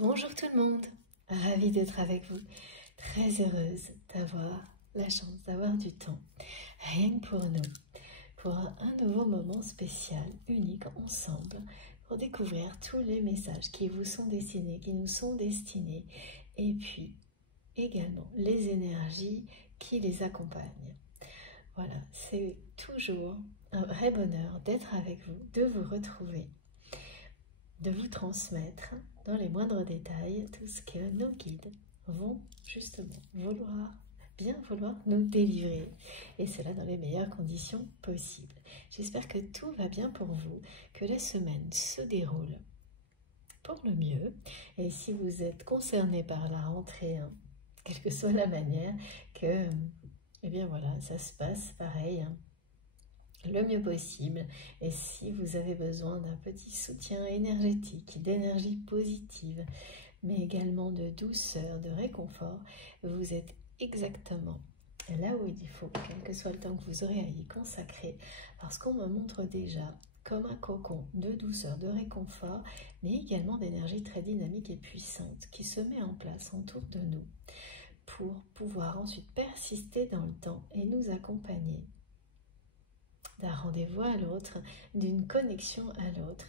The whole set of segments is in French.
Bonjour tout le monde, ravie d'être avec vous, très heureuse d'avoir la chance d'avoir du temps, rien que pour nous, pour un nouveau moment spécial, unique, ensemble, pour découvrir tous les messages qui vous sont destinés, qui nous sont destinés, et puis également les énergies qui les accompagnent. Voilà, c'est toujours un vrai bonheur d'être avec vous, de vous retrouver, de vous transmettre dans les moindres détails tout ce que nos guides vont justement bien vouloir nous délivrer, et cela dans les meilleures conditions possibles. J'espère que tout va bien pour vous, que la semaine se déroule pour le mieux, et si vous êtes concerné par la rentrée, quelle que soit la manière, que, eh bien voilà, ça se passe pareil, le mieux possible. Et si vous avez besoin d'un petit soutien énergétique, d'énergie positive, mais également de douceur, de réconfort, vous êtes exactement là où il faut, quel que soit le temps que vous aurez à y consacrer, parce qu'on me montre déjà comme un cocon de douceur, de réconfort, mais également d'énergie très dynamique et puissante qui se met en place autour de nous pour pouvoir ensuite persister dans le temps et nous accompagner d'un rendez-vous à l'autre, d'une connexion à l'autre,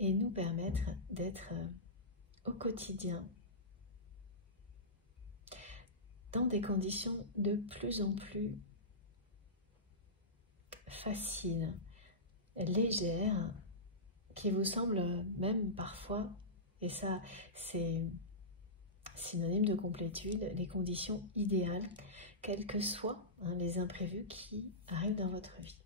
et nous permettre d'être au quotidien dans des conditions de plus en plus faciles, légères, qui vous semblent même parfois, et ça c'est synonyme de complétude, les conditions idéales, quels que soient les imprévus qui arrivent dans votre vie.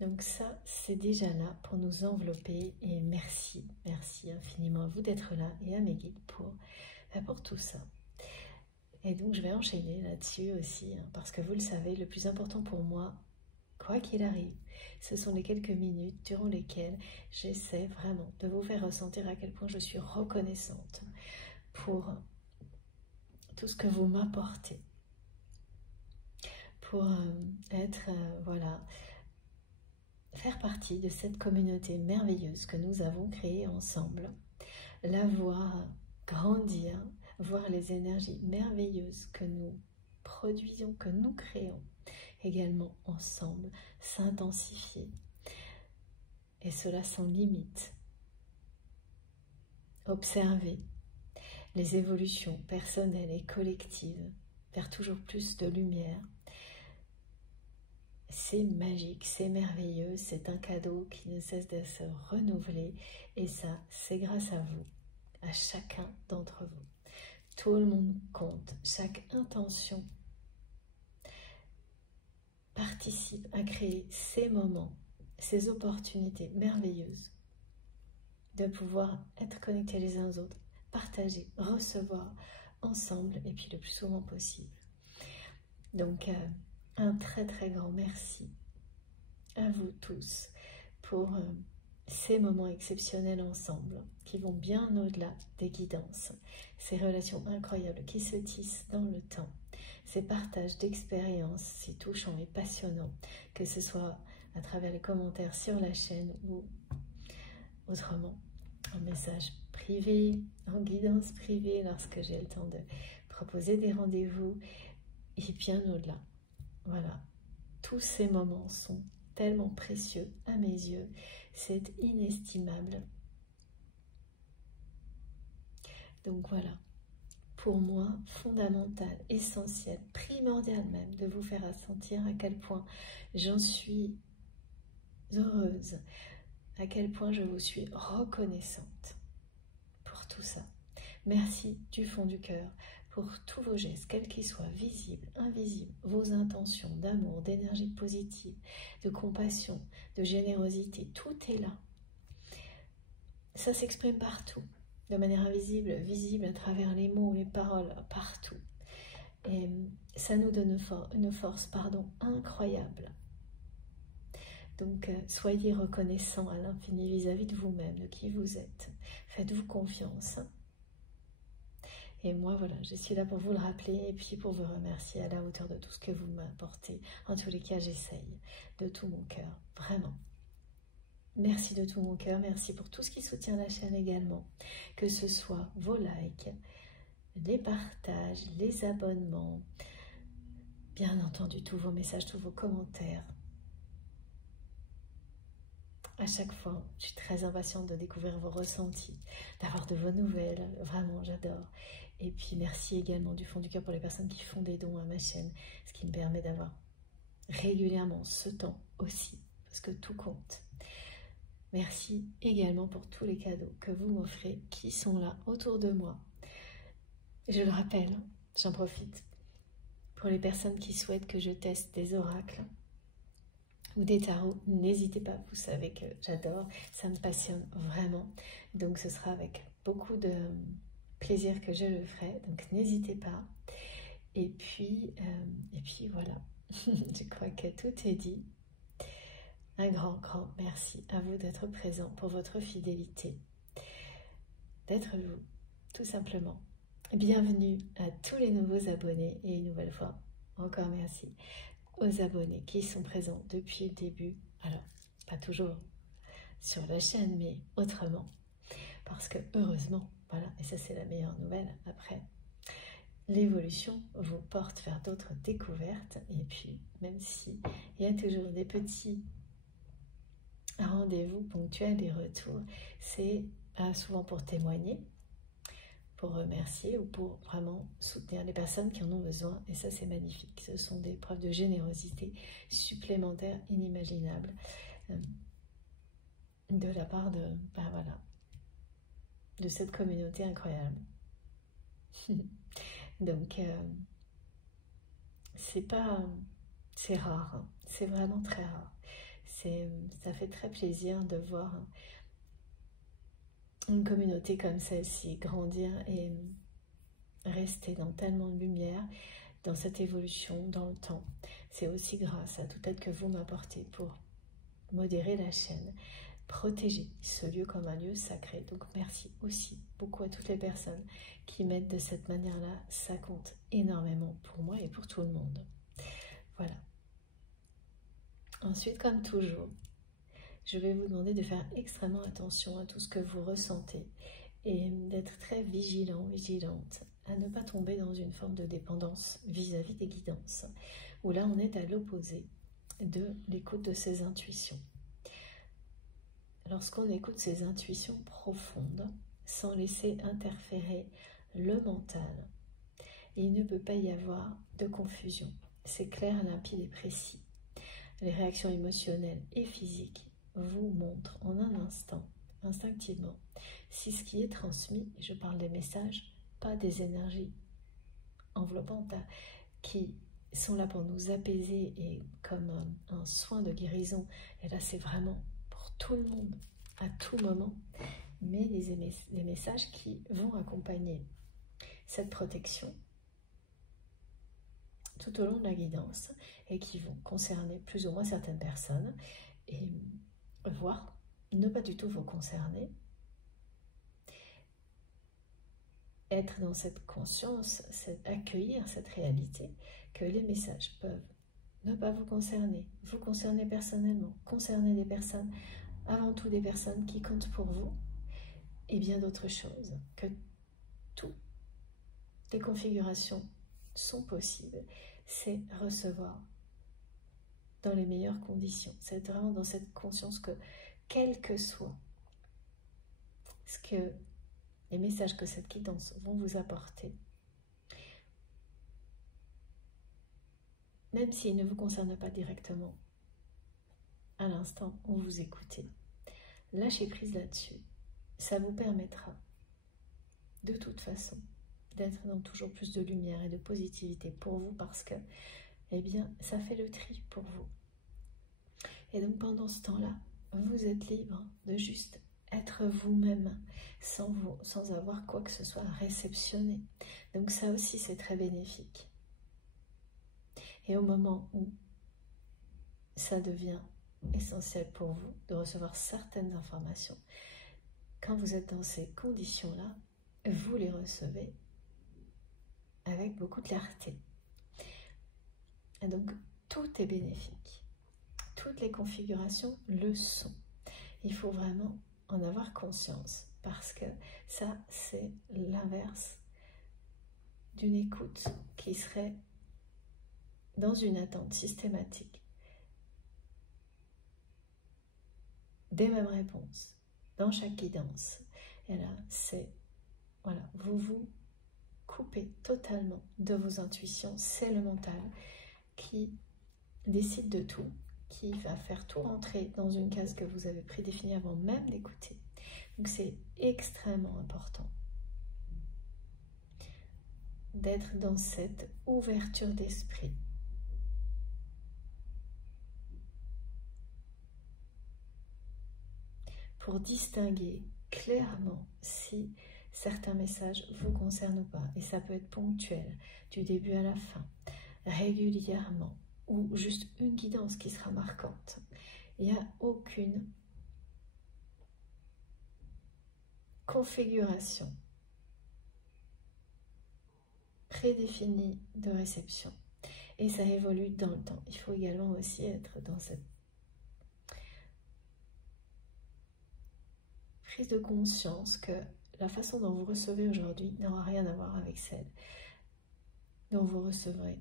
Donc ça, c'est déjà là pour nous envelopper, et merci infiniment à vous d'être là et à mes guides pour tout ça. Et donc je vais enchaîner là-dessus aussi, parce que vous le savez, le plus important pour moi, quoi qu'il arrive, ce sont les quelques minutes durant lesquelles j'essaie vraiment de vous faire ressentir à quel point je suis reconnaissante pour tout ce que vous m'apportez, pour être, voilà, faire partie de cette communauté merveilleuse que nous avons créée ensemble, la voir grandir, voir les énergies merveilleuses que nous produisons, que nous créons également ensemble, s'intensifier, et cela sans limite. Observer les évolutions personnelles et collectives vers toujours plus de lumière. C'est magique, c'est merveilleux, c'est un cadeau qui ne cesse de se renouveler, et ça, c'est grâce à vous, à chacun d'entre vous. Tout le monde compte, chaque intention participe à créer ces moments, ces opportunités merveilleuses de pouvoir être connectés les uns aux autres, partager, recevoir ensemble, et puis le plus souvent possible. Donc, un très grand merci à vous tous pour ces moments exceptionnels ensemble qui vont bien au-delà des guidances, ces relations incroyables qui se tissent dans le temps, ces partages d'expériences si touchants et passionnants, que ce soit à travers les commentaires sur la chaîne ou autrement, en message privé, en guidance privée lorsque j'ai le temps de proposer des rendez-vous, et bien au-delà. Voilà, tous ces moments sont tellement précieux à mes yeux, c'est inestimable. Donc voilà, pour moi, fondamental, essentiel, primordial même, de vous faire sentir à quel point j'en suis heureuse, à quel point je vous suis reconnaissante pour tout ça. Merci du fond du cœur pour tous vos gestes, quels qu'ils soient, visibles, invisibles, vos intentions d'amour, d'énergie positive, de compassion, de générosité, tout est là. Ça s'exprime partout, de manière invisible, visible, à travers les mots, les paroles, partout. Et ça nous donne une force incroyable. Donc, soyez reconnaissants à l'infini vis-à-vis de vous-même, de qui vous êtes. Faites-vous confiance. Et moi, voilà, je suis là pour vous le rappeler et puis pour vous remercier à la hauteur de tout ce que vous m'apportez. En tous les cas, j'essaye de tout mon cœur, vraiment. Merci de tout mon cœur, merci pour tout ce qui soutient la chaîne également, que ce soit vos likes, les partages, les abonnements, bien entendu tous vos messages, tous vos commentaires. À chaque fois, je suis très impatiente de découvrir vos ressentis, d'avoir de vos nouvelles, vraiment j'adore. Et puis merci également du fond du cœur pour les personnes qui font des dons à ma chaîne, ce qui me permet d'avoir régulièrement ce temps aussi, parce que tout compte. Merci également pour tous les cadeaux que vous m'offrez, qui sont là autour de moi. Je le rappelle, j'en profite, pour les personnes qui souhaitent que je teste des oracles ou des tarots, n'hésitez pas, vous savez que j'adore, ça me passionne vraiment. Donc ce sera avec beaucoup de plaisir que je le ferai, donc n'hésitez pas. Et puis voilà, je crois que tout est dit. Un grand merci à vous d'être présent, pour votre fidélité, d'être vous, tout simplement. Bienvenue à tous les nouveaux abonnés et une nouvelle fois, encore merci aux abonnés qui sont présents depuis le début. Alors, pas toujours sur la chaîne, mais autrement. Parce que heureusement, voilà, et ça c'est la meilleure nouvelle, après, l'évolution vous porte vers d'autres découvertes. Et puis, même si il y a toujours des petits rendez-vous ponctuels, des retours, c'est souvent pour témoigner, pour remercier ou pour vraiment soutenir les personnes qui en ont besoin. Et ça, c'est magnifique. Ce sont des preuves de générosité supplémentaires, inimaginables, de la part de, voilà, de cette communauté incroyable. Donc, c'est rare, hein. C'est vraiment très rare. Ça fait très plaisir de voir une communauté comme celle-ci grandir et rester dans tellement de lumière, dans cette évolution, dans le temps. C'est aussi grâce à toute aide que vous m'apportez pour modérer la chaîne, protéger ce lieu comme un lieu sacré. Donc merci aussi beaucoup à toutes les personnes qui m'aident de cette manière-là. Ça compte énormément pour moi et pour tout le monde. Voilà. Ensuite, comme toujours, je vais vous demander de faire extrêmement attention à tout ce que vous ressentez et d'être très vigilant, vigilante, à ne pas tomber dans une forme de dépendance vis-à-vis des guidances, où là on est à l'opposé de l'écoute de ses intuitions. Lorsqu'on écoute ses intuitions profondes, sans laisser interférer le mental, il ne peut pas y avoir de confusion. C'est clair, limpide et précis. Les réactions émotionnelles et physiques vous montrent en un instant, instinctivement, si ce qui est transmis, et je parle des messages, pas des énergies enveloppantes, qui sont là pour nous apaiser et comme un soin de guérison, et là c'est vraiment pour tout le monde, à tout moment, mais les messages qui vont accompagner cette protection tout au long de la guidance et qui vont concerner plus ou moins certaines personnes et voire ne pas du tout vous concerner. Être dans cette conscience, accueillir cette réalité que les messages peuvent ne pas vous concerner personnellement, concerner des personnes, avant tout des personnes qui comptent pour vous et bien d'autres choses, que toutes les configurations sont possibles. C'est recevoir dans les meilleures conditions. C'est vraiment dans cette conscience que, quel que soit ce que les messages que cette guidance vont vous apporter, même s'ils ne vous concernent pas directement, à l'instant où vous écoutez, lâchez prise là-dessus. Ça vous permettra, de toute façon, d'être dans toujours plus de lumière et de positivité pour vous parce que, eh bien, ça fait le tri pour vous. Et donc, pendant ce temps-là, vous êtes libre de juste être vous-même sans avoir quoi que ce soit à réceptionner. Donc, ça aussi, c'est très bénéfique. Et au moment où ça devient essentiel pour vous de recevoir certaines informations, quand vous êtes dans ces conditions-là, vous les recevez avec beaucoup de clarté. Et donc, tout est bénéfique. Toutes les configurations le sont. Il faut vraiment en avoir conscience, parce que ça, c'est l'inverse d'une écoute qui serait dans une attente systématique des mêmes réponses dans chaque guidance. Et là, c'est, voilà, vous vous coupez totalement de vos intuitions. C'est le mental qui décide de tout, qui va faire tout rentrer dans une case que vous avez prédéfinie avant même d'écouter. Donc c'est extrêmement important d'être dans cette ouverture d'esprit. Pour distinguer clairement si certains messages vous concernent ou pas. Et ça peut être ponctuel, du début à la fin, régulièrement, ou juste une guidance qui sera marquante. Il n'y a aucune configuration prédéfinie de réception. Et ça évolue dans le temps. Il faut également aussi être dans cette prise de conscience que la façon dont vous recevez aujourd'hui n'aura rien à voir avec celle dont vous recevrez,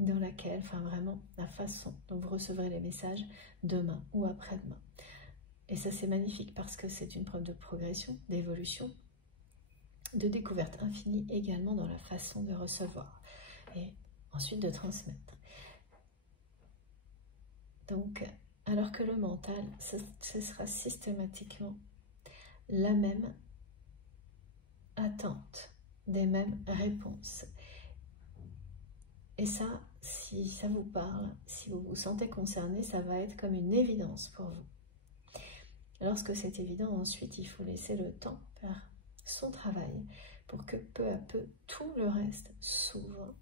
dans laquelle, enfin vraiment, la façon dont vous recevrez les messages demain ou après-demain. Et ça, c'est magnifique parce que c'est une preuve de progression, d'évolution, de découverte infinie également dans la façon de recevoir et ensuite de transmettre. Donc, alors que le mental, ce sera systématiquement la même attente, des mêmes réponses. Et ça, si ça vous parle, si vous vous sentez concerné, ça va être comme une évidence pour vous. Lorsque c'est évident, ensuite, il faut laisser le temps faire son travail pour que peu à peu, tout le reste s'ouvre.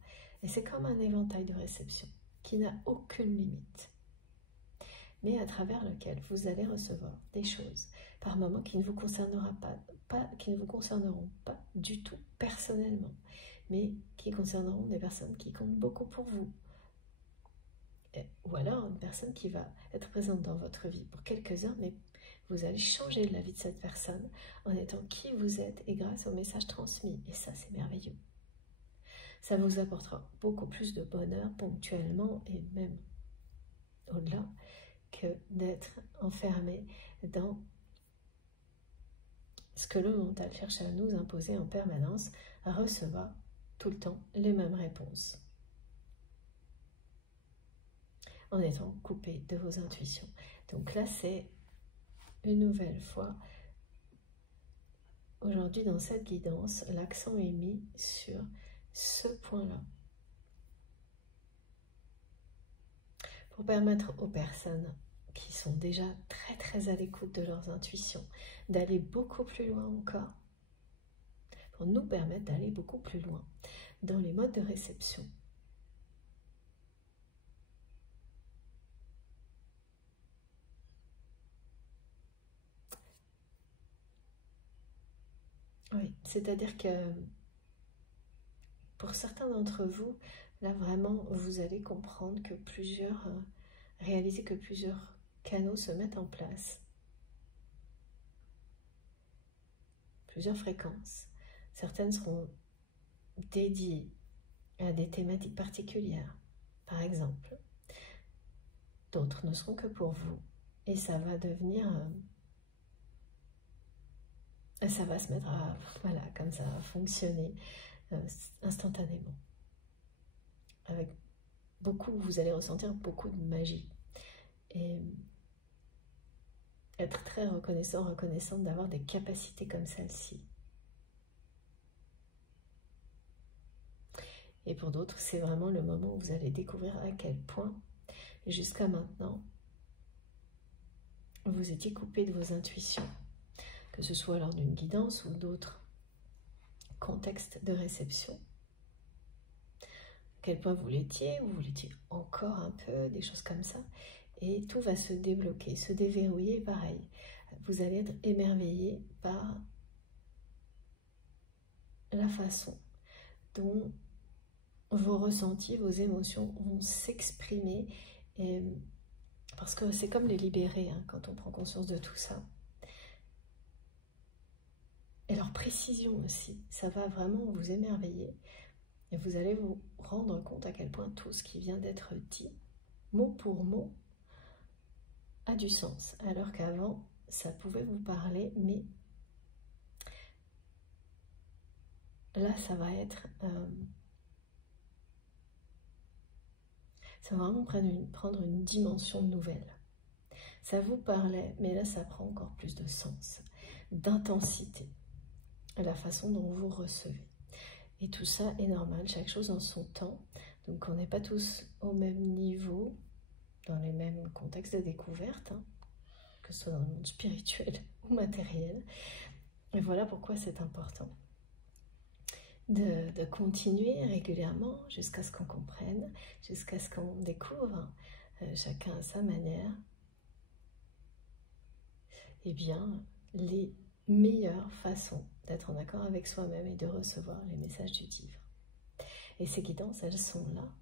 Et c'est comme un éventail de réception qui n'a aucune limite, mais à travers lequel vous allez recevoir des choses par moments qui ne vous concerneront pas du tout personnellement, mais qui concerneront des personnes qui comptent beaucoup pour vous. Ou alors une personne qui va être présente dans votre vie pour quelques heures, mais vous allez changer la vie de cette personne en étant qui vous êtes et grâce au message transmis. Et ça, c'est merveilleux. Ça vous apportera beaucoup plus de bonheur ponctuellement et même au-delà que d'être enfermé dans ce que le mental cherche à nous imposer en permanence, à recevoir tout le temps les mêmes réponses, en étant coupé de vos intuitions. Donc là, c'est une nouvelle fois, aujourd'hui dans cette guidance, l'accent est mis sur ce point-là, pour permettre aux personnes qui sont déjà très à l'écoute de leurs intuitions, d'aller beaucoup plus loin encore, pour nous permettre d'aller beaucoup plus loin dans les modes de réception. Oui, c'est-à-dire que pour certains d'entre vous, là vraiment, vous allez comprendre que réaliser que plusieurs canaux se mettent en place, plusieurs fréquences. Certaines seront dédiées à des thématiques particulières, par exemple. D'autres ne seront que pour vous. Et ça va devenir... ça va se mettre à, voilà, comme ça, à fonctionner instantanément. Avec vous allez ressentir beaucoup de magie. Et être très reconnaissante d'avoir des capacités comme celle-ci. Et pour d'autres, c'est vraiment le moment où vous allez découvrir à quel point, jusqu'à maintenant, vous étiez coupé de vos intuitions, que ce soit lors d'une guidance ou d'autres contextes de réception. À quel point vous l'étiez, ou vous l'étiez encore un peu, des choses comme ça. Et tout va se débloquer, se déverrouiller, pareil. Vous allez être émerveillé par la façon dont vos ressentis, vos émotions vont s'exprimer Parce que c'est comme les libérer hein, quand on prend conscience de tout ça. Et leur précision aussi, ça va vraiment vous émerveiller. Et vous allez vous rendre compte à quel point tout ce qui vient d'être dit, mot pour mot, a du sens. Alors qu'avant, ça pouvait vous parler, mais là, ça va être... ça va vraiment prendre une dimension nouvelle. Ça vous parlait, mais là, ça prend encore plus de sens, d'intensité, la façon dont vous recevez. Et tout ça est normal, chaque chose en son temps. Donc, on n'est pas tous au même niveau, dans les mêmes contextes de découverte, hein, que ce soit dans le monde spirituel ou matériel. Et voilà pourquoi c'est important de continuer régulièrement jusqu'à ce qu'on comprenne, jusqu'à ce qu'on découvre, chacun à sa manière, eh bien, les meilleures façons d'être en accord avec soi-même et de recevoir les messages du divin. Et ces guidances, elles sont là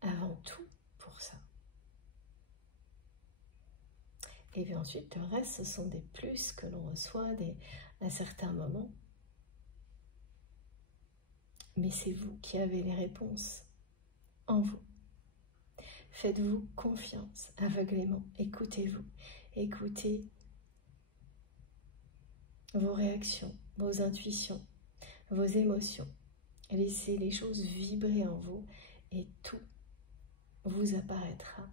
avant tout pour ça. Et puis ensuite, le reste, ce sont des plus que l'on reçoit à certains moments. Mais c'est vous qui avez les réponses en vous. Faites-vous confiance aveuglément. Écoutez-vous. Écoutez vos réactions, vos intuitions, vos émotions. Laissez les choses vibrer en vous et tout vous apparaîtra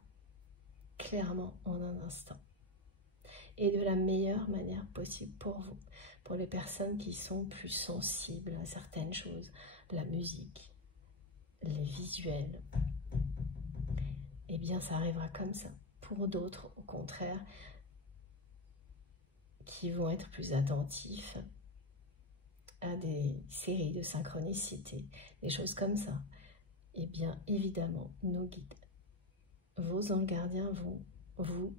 clairement en un instant. Et de la meilleure manière possible pour vous, pour les personnes qui sont plus sensibles à certaines choses, la musique, les visuels, eh bien ça arrivera comme ça. Pour d'autres, au contraire, qui vont être plus attentifs à des séries de synchronicité, des choses comme ça, eh bien évidemment, nos guides, vos anges gardiens vont vous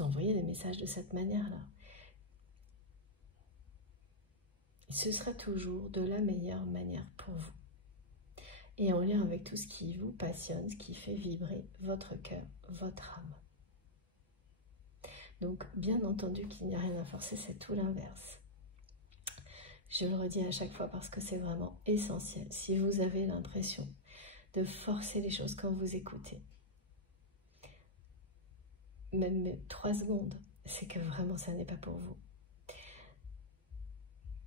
envoyer des messages de cette manière-là. Ce sera toujours de la meilleure manière pour vous. Et en lien avec tout ce qui vous passionne, ce qui fait vibrer votre cœur, votre âme. Donc, bien entendu qu'il n'y a rien à forcer, c'est tout l'inverse. Je le redis à chaque fois parce que c'est vraiment essentiel. Si vous avez l'impression de forcer les choses quand vous écoutez, même 3 secondes, c'est que vraiment ça n'est pas pour vous.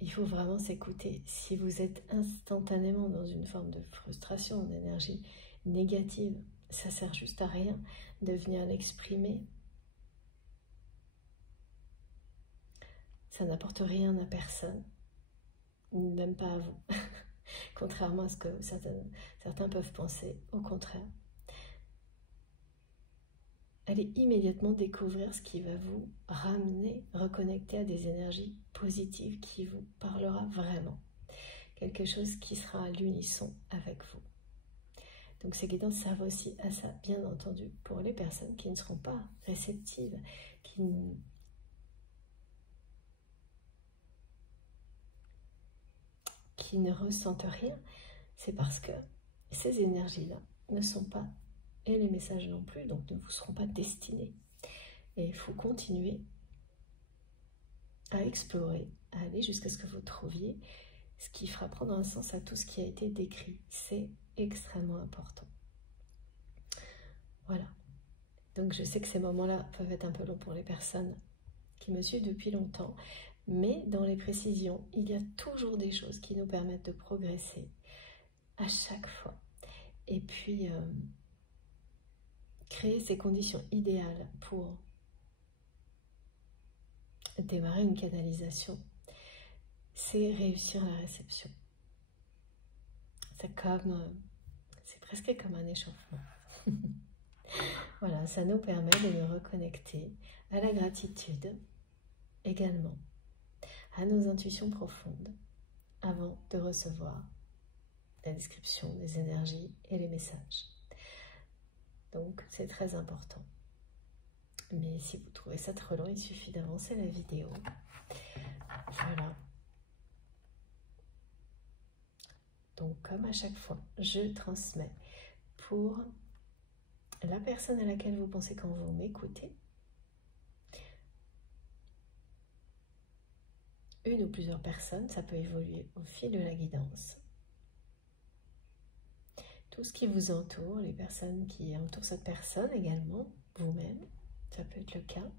Il faut vraiment s'écouter. Si vous êtes instantanément dans une forme de frustration, d'énergie négative, ça sert juste à rien de venir l'exprimer. Ça n'apporte rien à personne, même pas à vous. Contrairement à ce que certains peuvent penser, au contraire. Allez immédiatement découvrir ce qui va vous ramener, reconnecter à des énergies positives qui vous parlera vraiment. Quelque chose qui sera à l'unisson avec vous. Donc ces guidances servent aussi à ça, bien entendu, pour les personnes qui ne seront pas réceptives, qui ne ressentent rien. C'est parce que ces énergies-là ne sont pas, et les messages non plus, donc ne vous seront pas destinés. Et il faut continuer à explorer, à aller jusqu'à ce que vous trouviez ce qui fera prendre un sens à tout ce qui a été décrit. C'est extrêmement important. Voilà. Donc je sais que ces moments-là peuvent être un peu longs pour les personnes qui me suivent depuis longtemps, mais dans les précisions, il y a toujours des choses qui nous permettent de progresser à chaque fois. Et puis, créer ces conditions idéales pour démarrer une canalisation, c'est réussir la réception. C'est presque comme un échauffement. Voilà, ça nous permet de nous reconnecter à la gratitude également, à nos intuitions profondes, avant de recevoir la description des énergies et les messages. Donc, c'est très important. Mais si vous trouvez ça trop long, il suffit d'avancer la vidéo. Voilà. Donc, comme à chaque fois, je transmets pour la personne à laquelle vous pensez quand vous m'écoutez, une ou plusieurs personnes, ça peut évoluer au fil de la guidance. Tout ce qui vous entoure, les personnes qui entourent cette personne également, vous-même, ça peut être le cas.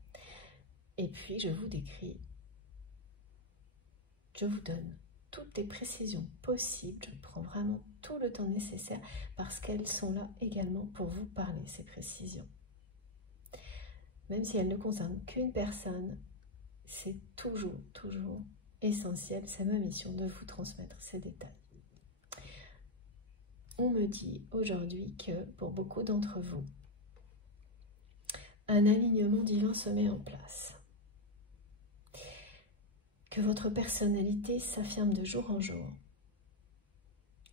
Et puis, je vous décris, je vous donne toutes les précisions possibles, je prends vraiment tout le temps nécessaire parce qu'elles sont là également pour vous parler, ces précisions. Même si elles ne concernent qu'une personne, c'est toujours essentiel, c'est ma mission de vous transmettre ces détails. On me dit aujourd'hui que pour beaucoup d'entre vous, un alignement divin se met en place. Que votre personnalité s'affirme de jour en jour.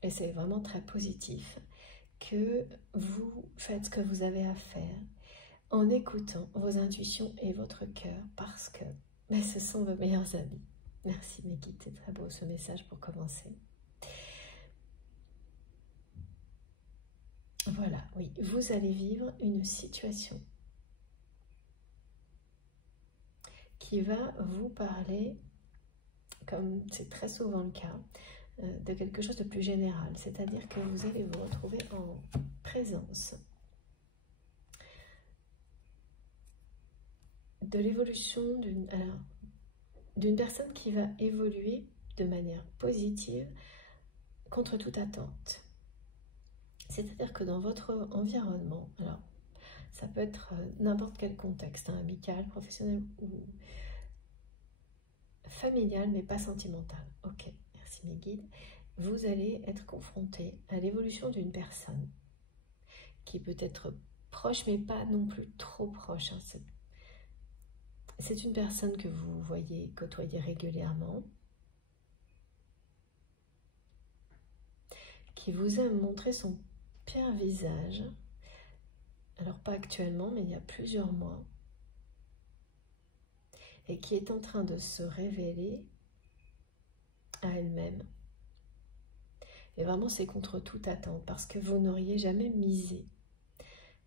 Et c'est vraiment très positif. Que vous faites ce que vous avez à faire en écoutant vos intuitions et votre cœur parce que ce sont vos meilleurs amis. Merci mes guides, c'est très beau ce message pour commencer. Voilà, oui, vous allez vivre une situation qui va vous parler, comme c'est très souvent le cas, de quelque chose de plus général, c'est-à-dire que vous allez vous retrouver en présence de l'évolution d'une personne qui va évoluer de manière positive contre toute attente. C'est-à-dire que dans votre environnement, alors ça peut être n'importe quel contexte, hein, amical, professionnel ou familial, mais pas sentimental. Ok, merci mes guides. Vous allez être confronté à l'évolution d'une personne qui peut être proche, mais pas non plus trop proche. Hein. C'est une personne que vous voyez côtoyer régulièrement, qui vous a montré son pire visage, alors pas actuellement, mais il y a plusieurs mois, et qui est en train de se révéler à elle-même. Et vraiment, c'est contre toute attente, parce que vous n'auriez jamais misé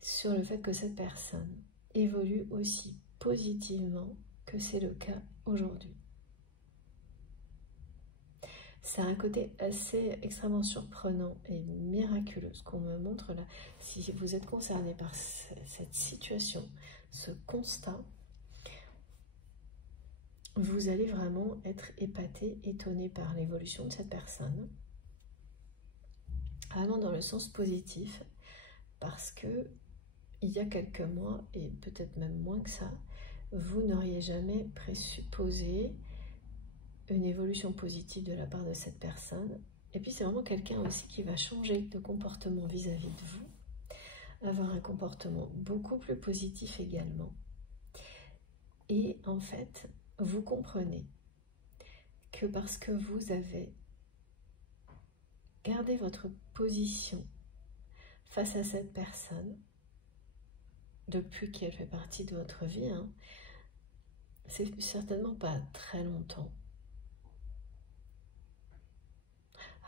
sur le fait que cette personne évolue aussi positivement que c'est le cas aujourd'hui. Ça a un côté assez extrêmement surprenant et miraculeux, ce qu'on me montre là. Si vous êtes concerné par cette situation, ce constat, vous allez vraiment être épaté, étonné par l'évolution de cette personne. Vraiment dans le sens positif, parce que il y a quelques mois, et peut-être même moins que ça, vous n'auriez jamais présupposé une évolution positive de la part de cette personne. Et puis c'est vraiment quelqu'un aussi qui va changer de comportement vis-à-vis de vous, avoir un comportement beaucoup plus positif également. Et en fait, vous comprenez que parce que vous avez gardé votre position face à cette personne, depuis qu'elle fait partie de votre vie, hein, c'est certainement pas très longtemps.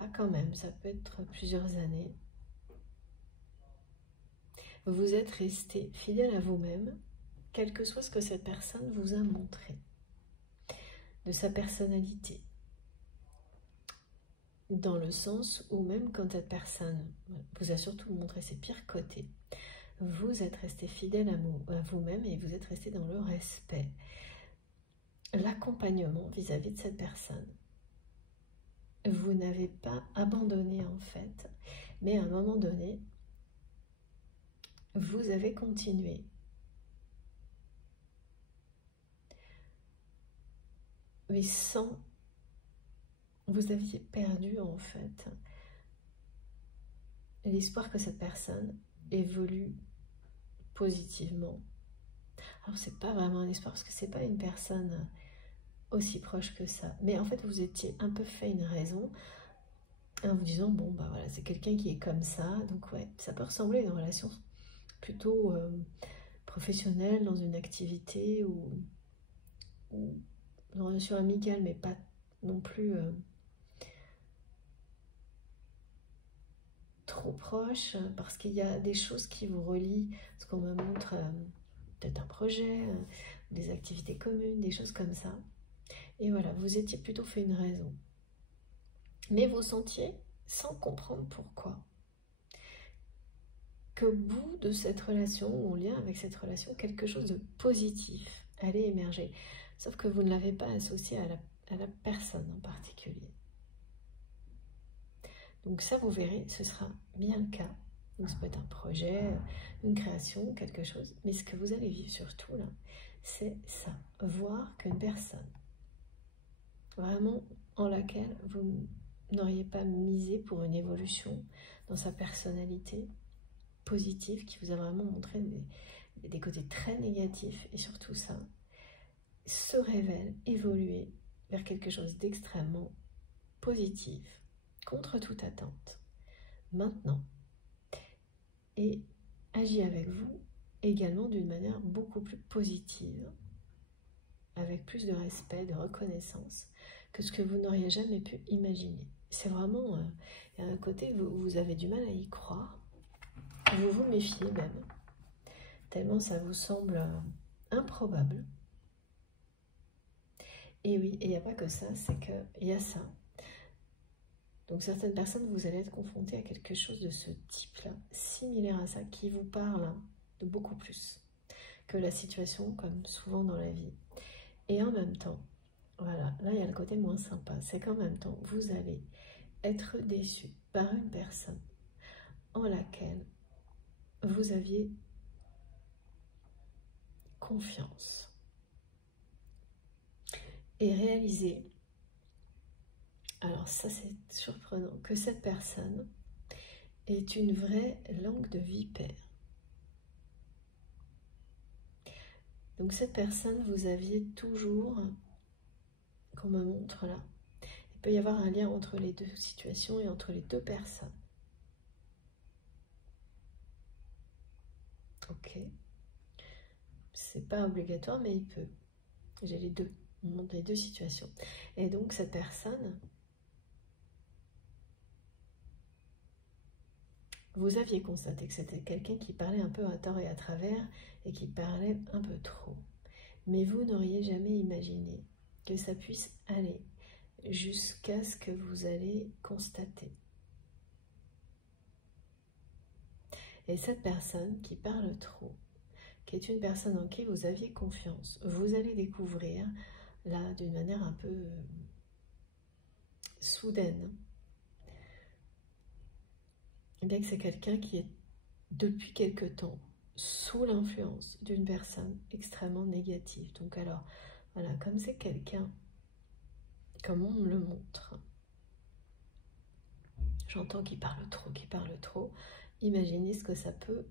Ah quand même, ça peut être plusieurs années. Vous êtes resté fidèle à vous-même, quel que soit ce que cette personne vous a montré, de sa personnalité. Dans le sens où même quand cette personne vous a surtout montré ses pires côtés, vous êtes resté fidèle à vous-même et vous êtes resté dans le respect, l'accompagnement vis-à-vis de cette personne. Vous n'avez pas abandonné en fait, mais à un moment donné, vous avez continué. Mais sans... Vous aviez perdu en fait l'espoir que cette personne évolue positivement. Alors c'est pas vraiment un espoir parce que c'est pas une personne aussi proche que ça. Mais en fait vous étiez un peu fait une raison en vous disant bon bah voilà c'est quelqu'un qui est comme ça. Donc ouais ça peut ressembler à une relation plutôt professionnelle dans une activité ou une relation amicale mais pas non plus trop proche, parce qu'il y a des choses qui vous relient, ce qu'on me montre, peut-être un projet, des activités communes, des choses comme ça. Et voilà, vous étiez plutôt fait une raison. Mais vous sentiez, sans comprendre pourquoi, qu'au bout de cette relation, ou en lien avec cette relation, quelque chose de positif allait émerger. Sauf que vous ne l'avez pas associé à la personne en particulier. Donc ça, vous verrez, ce sera bien le cas. Donc ça peut être un projet, une création, quelque chose. Mais ce que vous allez vivre surtout, là, c'est ça. Voir qu'une personne, vraiment en laquelle vous n'auriez pas misé pour une évolution dans sa personnalité positive, qui vous a vraiment montré des côtés très négatifs, et surtout ça, se révèle évoluer vers quelque chose d'extrêmement positif, contre toute attente, maintenant, et agit avec vous également d'une manière beaucoup plus positive, avec plus de respect, de reconnaissance, que ce que vous n'auriez jamais pu imaginer. C'est vraiment, il y a un côté, vous avez du mal à y croire, vous vous méfiez même, tellement ça vous semble improbable. Et oui, et il n'y a pas que ça, c'est qu'il y a ça. Donc certaines personnes, vous allez être confrontées à quelque chose de ce type-là, similaire à ça, qui vous parle de beaucoup plus que la situation, comme souvent dans la vie. Et en même temps, voilà, là il y a le côté moins sympa, c'est qu'en même temps, vous allez être déçu par une personne en laquelle vous aviez confiance. Et réaliser, alors ça c'est surprenant, que cette personne est une vraie langue de vipère. Donc cette personne, vous aviez toujours, qu'on me montre là, il peut y avoir un lien entre les deux situations et entre les deux personnes. Ok. C'est pas obligatoire, mais il peut. J'ai les deux. On montre les deux situations. Et donc cette personne, vous aviez constaté que c'était quelqu'un qui parlait un peu à tort et à travers et qui parlait un peu trop. Mais vous n'auriez jamais imaginé que ça puisse aller jusqu'à ce que vous allez constater. Et cette personne qui parle trop, qui est une personne en qui vous aviez confiance, vous allez découvrir, là, d'une manière un peu soudaine, eh bien que c'est quelqu'un qui est, depuis quelque temps, sous l'influence d'une personne extrêmement négative. Donc alors, voilà, comme c'est quelqu'un, comme on me le montre, j'entends qu'il parle trop, imaginez ce que ça peut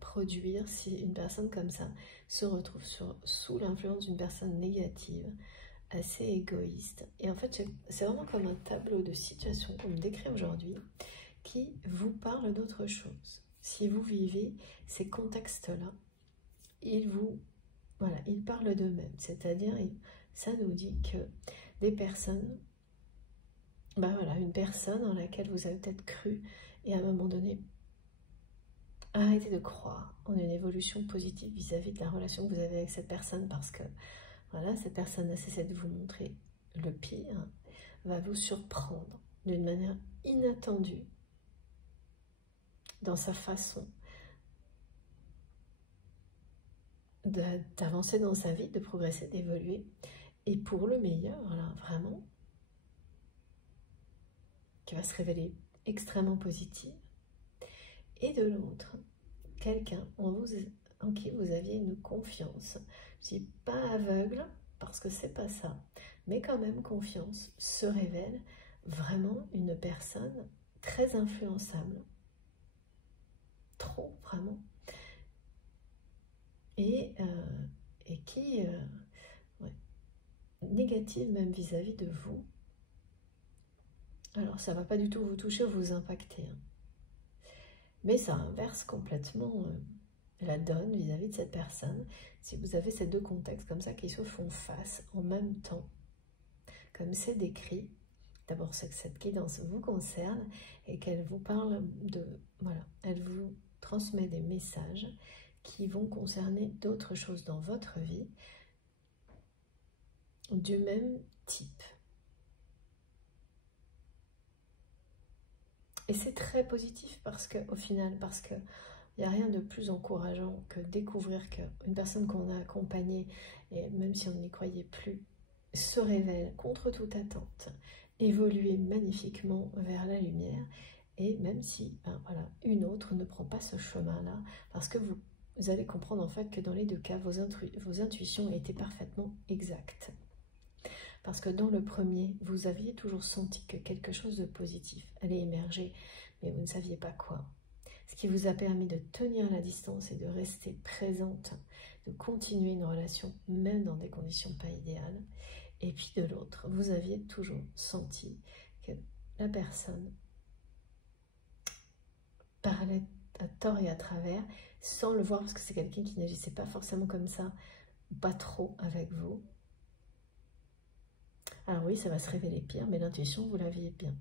produire si une personne comme ça se retrouve sous l'influence d'une personne négative, assez égoïste. Et en fait, c'est vraiment comme un tableau de situation qu'on me décrit aujourd'hui qui vous parle d'autre chose. Si vous vivez ces contextes-là, ils parlent d'eux-mêmes. C'est-à-dire, ça nous dit que des personnes, une personne en laquelle vous avez peut-être cru et à un moment donné, arrêtez de croire en une évolution positive vis-à-vis de la relation que vous avez avec cette personne, parce que voilà, cette personne a cessé de vous montrer le pire, va vous surprendre d'une manière inattendue dans sa façon d'avancer dans sa vie, de progresser, d'évoluer, et pour le meilleur, là, vraiment, qui va se révéler extrêmement positive. Et de l'autre, quelqu'un en qui vous aviez une confiance. Je ne dis pas aveugle, parce que c'est pas ça, mais quand même confiance, se révèle vraiment une personne très influençable. Trop, vraiment. Et qui, négative même vis-à-vis de vous. Alors, ça ne va pas du tout vous toucher ou vous impacter. Hein. Mais ça inverse complètement la donne vis-à-vis de cette personne. Si vous avez ces deux contextes comme ça qui se font face en même temps, comme c'est décrit, d'abord c'est que cette guidance vous concerne et qu'elle vous parle de, voilà, elle vous transmet des messages qui vont concerner d'autres choses dans votre vie du même type. Et c'est très positif parce qu'au final, parce qu'il n'y a rien de plus encourageant que découvrir qu'une personne qu'on a accompagnée, et même si on n'y croyait plus, se révèle contre toute attente, évoluer magnifiquement vers la lumière, et même si voilà, une autre ne prend pas ce chemin-là, parce que vous allez comprendre en fait que dans les deux cas, vos intuitions étaient parfaitement exactes. Parce que dans le premier, vous aviez toujours senti que quelque chose de positif allait émerger, mais vous ne saviez pas quoi. Ce qui vous a permis de tenir la distance et de rester présente, de continuer une relation, même dans des conditions pas idéales. Et puis de l'autre, vous aviez toujours senti que la personne parlait à tort et à travers, sans le voir, parce que c'est quelqu'un qui n'agissait pas forcément comme ça, pas trop avec vous. Alors oui, ça va se révéler pire, mais l'intuition, vous l'aviez bien.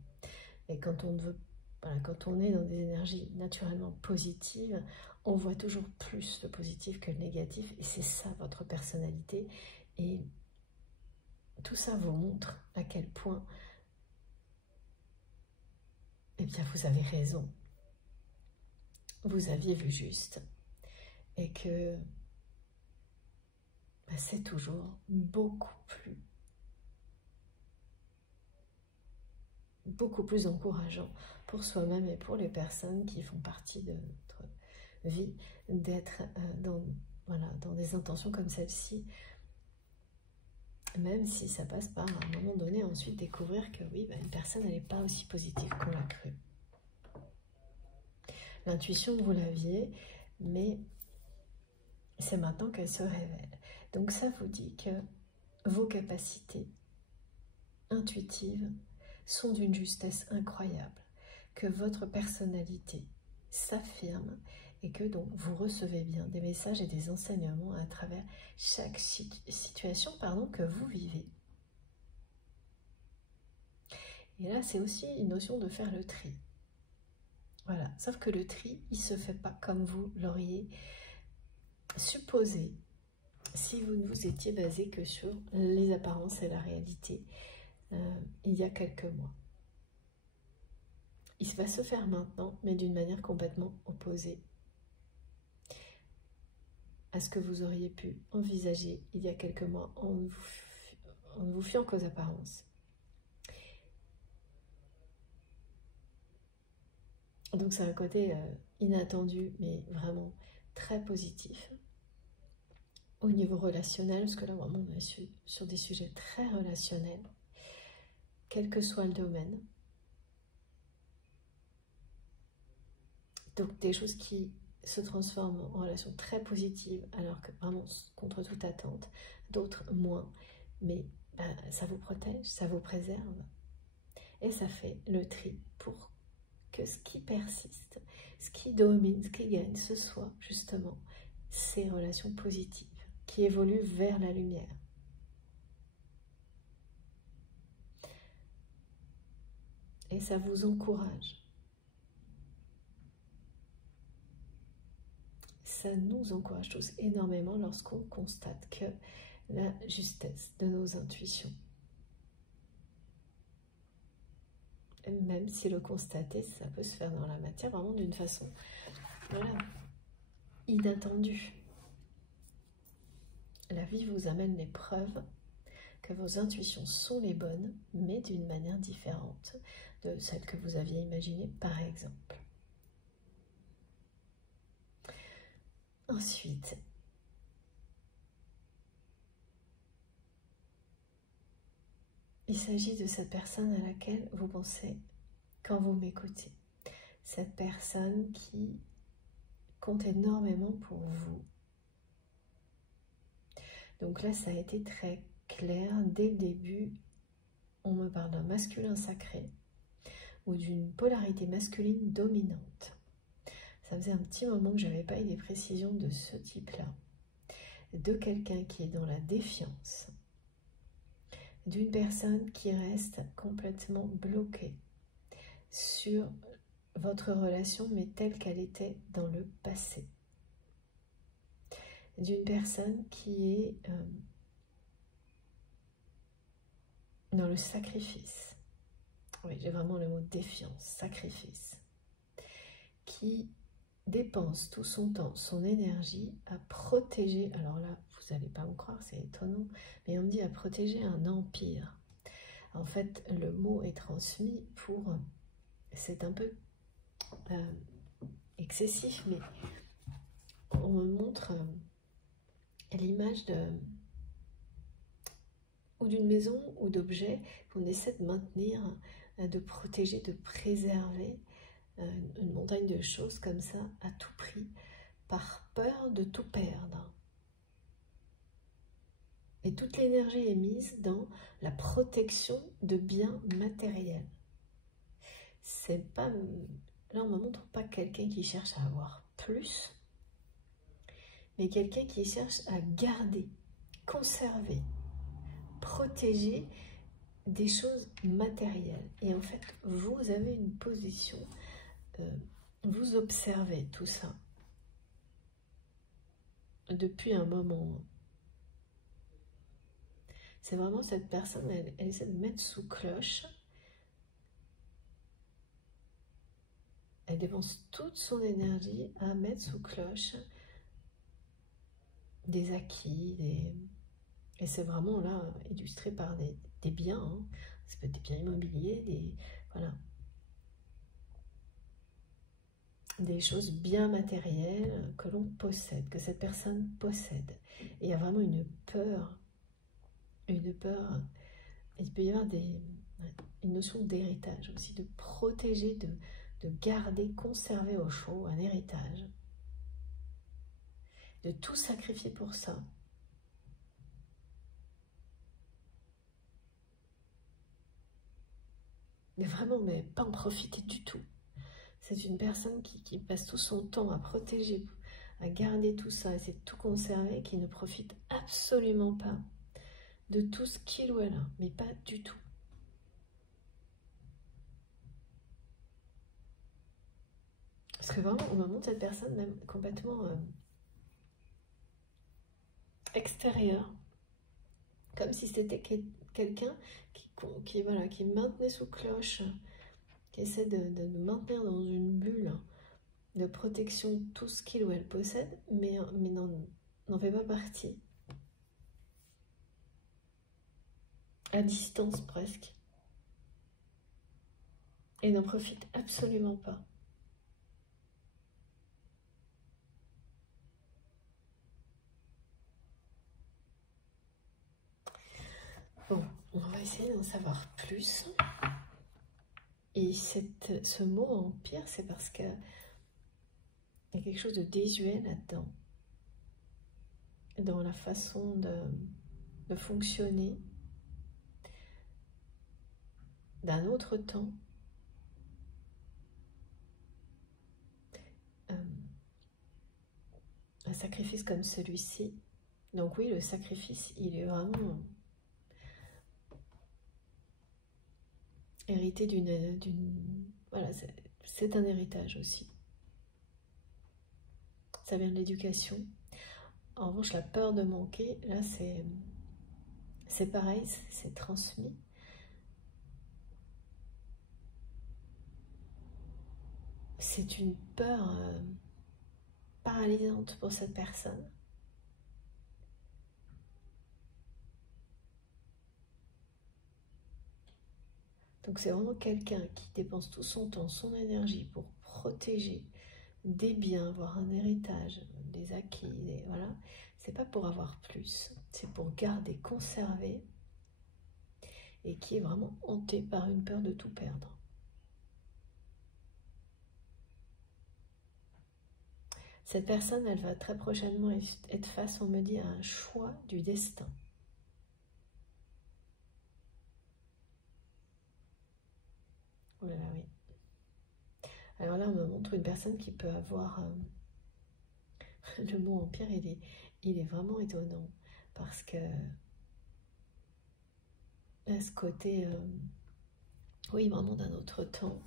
Et quand on veut, voilà, quand on est dans des énergies naturellement positives, on voit toujours plus le positif que le négatif, et c'est ça votre personnalité. Et tout ça vous montre à quel point, eh bien, vous avez raison. Vous aviez vu juste. Et que c'est toujours beaucoup plus encourageant pour soi-même et pour les personnes qui font partie de notre vie, d'être dans des intentions comme celle-ci, même si ça passe par à un moment donné ensuite découvrir que oui, une personne n'est pas aussi positive qu'on l'a cru. L'intuition, vous l'aviez, mais c'est maintenant qu'elle se révèle. Donc ça vous dit que vos capacités intuitives sont d'une justesse incroyable, que votre personnalité s'affirme et que donc vous recevez bien des messages et des enseignements à travers chaque situation que vous vivez. Et là, c'est aussi une notion de faire le tri. Voilà, sauf que le tri, il ne se fait pas comme vous l'auriez supposé si vous ne vous étiez basé que sur les apparences et la réalité il y a quelques mois. Il va se faire maintenant, mais d'une manière complètement opposée à ce que vous auriez pu envisager il y a quelques mois en ne vous fiant qu'aux apparences. Donc c'est un côté inattendu, mais vraiment très positif. Au niveau relationnel, parce que là vraiment on est sur des sujets très relationnels, quel que soit le domaine. Donc des choses qui se transforment en relations très positives, alors que vraiment contre toute attente, d'autres moins, mais ça vous protège, ça vous préserve, et ça fait le tri pour que ce qui persiste, ce qui domine, ce qui gagne, ce soit justement ces relations positives, qui évoluent vers la lumière. Et ça vous encourage. Ça nous encourage tous énormément lorsqu'on constate que la justesse de nos intuitions. Et même si le constater, ça peut se faire dans la matière vraiment d'une façon inattendue. La vie vous amène les preuves que vos intuitions sont les bonnes, mais d'une manière différente de celle que vous aviez imaginée, par exemple. Ensuite, il s'agit de cette personne à laquelle vous pensez quand vous m'écoutez. Cette personne qui compte énormément pour vous. Donc là, ça a été très clair. Dès le début, on me parle d'un masculin sacré ou d'une polarité masculine dominante. Ça faisait un petit moment que je n'avais pas eu des précisions de ce type-là. De quelqu'un qui est dans la défiance, d'une personne qui reste complètement bloquée sur votre relation, mais telle qu'elle était dans le passé. D'une personne qui est dans le sacrifice. Oui, j'ai vraiment le mot défiance, sacrifice. Qui dépense tout son temps, son énergie à protéger, alors là, vous n'allez pas me croire, c'est étonnant, mais on me dit à protéger un empire. En fait, le mot est transmis pour, c'est un peu excessif, mais on me montre l'image d'une maison ou d'objets qu'on essaie de maintenir, de protéger, de préserver, une montagne de choses comme ça à tout prix, par peur de tout perdre. Et toute l'énergie est mise dans la protection de biens matériels. C'est pas, là on ne me montre pas quelqu'un qui cherche à avoir plus, mais quelqu'un qui cherche à garder, conserver, protéger des choses matérielles. Et en fait, vous avez une position, vous observez tout ça depuis un moment. C'est vraiment cette personne, elle essaie de mettre sous cloche. Elle dépense toute son énergie à mettre sous cloche des acquis, et c'est vraiment là illustré par des biens, hein. Ça peut être des biens immobiliers, voilà, des choses bien matérielles que l'on possède, que cette personne possède. Et il y a vraiment une peur, il peut y avoir une notion d'héritage aussi, de protéger, de garder, conserver au chaud un héritage, de tout sacrifier pour ça. Mais vraiment, mais pas en profiter du tout. C'est une personne qui passe tout son temps à protéger, à garder tout ça, à essayer de tout conserver, qui ne profite absolument pas de tout ce qu'il ou elle a, mais pas du tout. Parce que vraiment, on me montre cette personne même complètement extérieure, comme si c'était quelqu'un qui maintenait sous cloche, qui essaie de nous maintenir dans une bulle de protection de tout ce qu'il ou elle possède, mais n'en fait pas partie. À distance presque. Et n'en profite absolument pas. Bon, on va essayer d'en savoir plus. Et ce mot empire, c'est parce qu'il y a quelque chose de désuet là-dedans. Dans la façon de fonctionner d'un autre temps. Un sacrifice comme celui-ci. Donc oui, le sacrifice, il est vraiment hérité voilà, c'est un héritage aussi. Ça vient de l'éducation. En revanche, la peur de manquer, là, c'est pareil, c'est transmis. C'est une peur paralysante pour cette personne. Donc c'est vraiment quelqu'un qui dépense tout son temps, son énergie pour protéger des biens, voire un héritage, des acquis, voilà. C'est pas pour avoir plus, c'est pour garder, conserver, et qui est vraiment hanté par une peur de tout perdre. Cette personne, elle va très prochainement être face, on me dit, à un choix du destin. Oh là là, oui. Alors là, on me montre une personne qui peut avoir... le mot empire, il est vraiment étonnant. Parce que a ce côté, oui, vraiment d'un autre temps.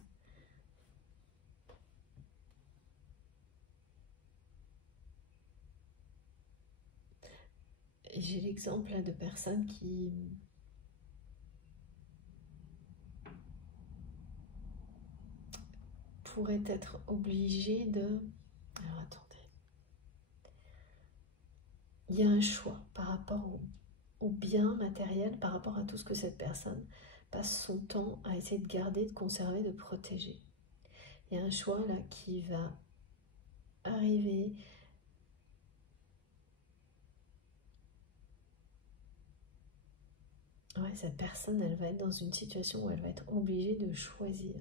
J'ai l'exemple là de personnes qui pourraient être obligées de... Alors attendez. Il y a un choix par rapport au bien matériel, par rapport à tout ce que cette personne passe son temps à essayer de garder, de conserver, de protéger. Il y a un choix là qui va arriver. Ouais, cette personne, elle va être dans une situation où elle va être obligée de choisir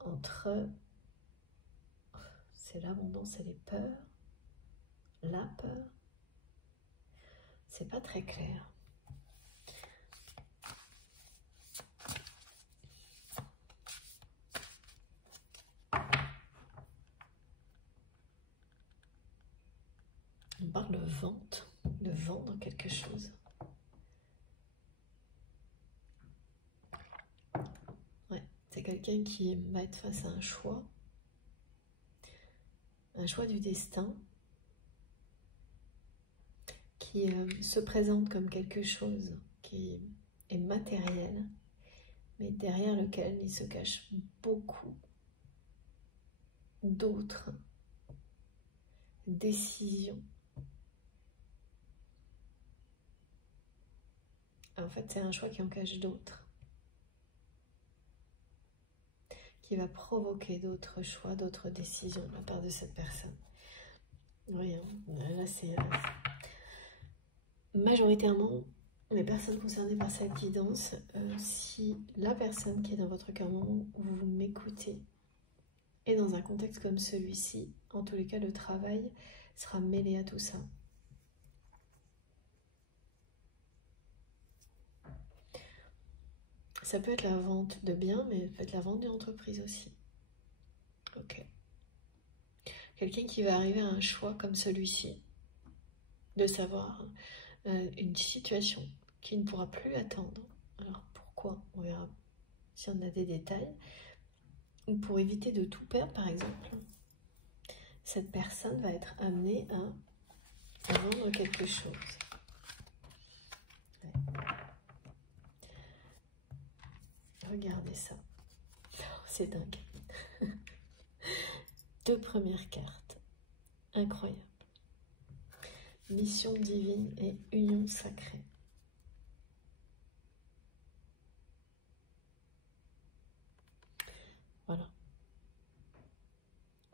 entre, c'est l'abondance et les peurs, la peur. C'est pas très clair. On parle de vendre quelque chose. Ouais, c'est quelqu'un qui va être face à un choix du destin, qui se présente comme quelque chose qui est matériel, mais derrière lequel il se cache beaucoup d'autres décisions. En fait, c'est un choix qui en cache d'autres, qui va provoquer d'autres choix, d'autres décisions de la part de cette personne. Oui, là c'est... majoritairement, les personnes concernées par cette guidance, si la personne qui est dans votre cœur au moment où vous m'écoutez est dans un contexte comme celui-ci, en tous les cas, le travail sera mêlé à tout ça. Ça peut être la vente de biens, mais ça peut être la vente d'une entreprise aussi. Ok. Quelqu'un qui va arriver à un choix comme celui-ci, de savoir une situation qui ne pourra plus attendre. Alors pourquoi? On verra si on a des détails. Ou pour éviter de tout perdre, par exemple, cette personne va être amenée à vendre quelque chose. Ouais. Regardez ça. C'est dingue. 2 premières cartes. Incroyable. Mission divine et union sacrée. Voilà.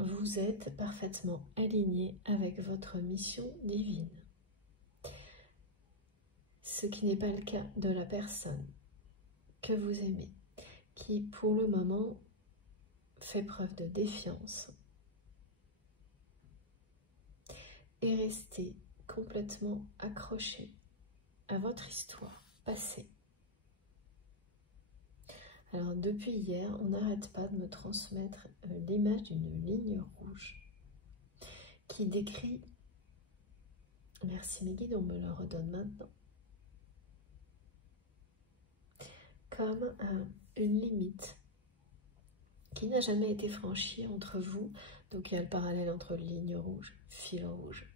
Vous êtes parfaitement aligné avec votre mission divine. Ce qui n'est pas le cas de la personne que vous aimez, qui pour le moment fait preuve de défiance et restée complètement accrochée à votre histoire passée. Alors depuis hier, on n'arrête pas de me transmettre l'image d'une ligne rouge qui décrit, merci mes guides, on me le redonne maintenant, comme une limite qui n'a jamais été franchie entre vous. Donc il y a le parallèle entre ligne rouge, fil rouge.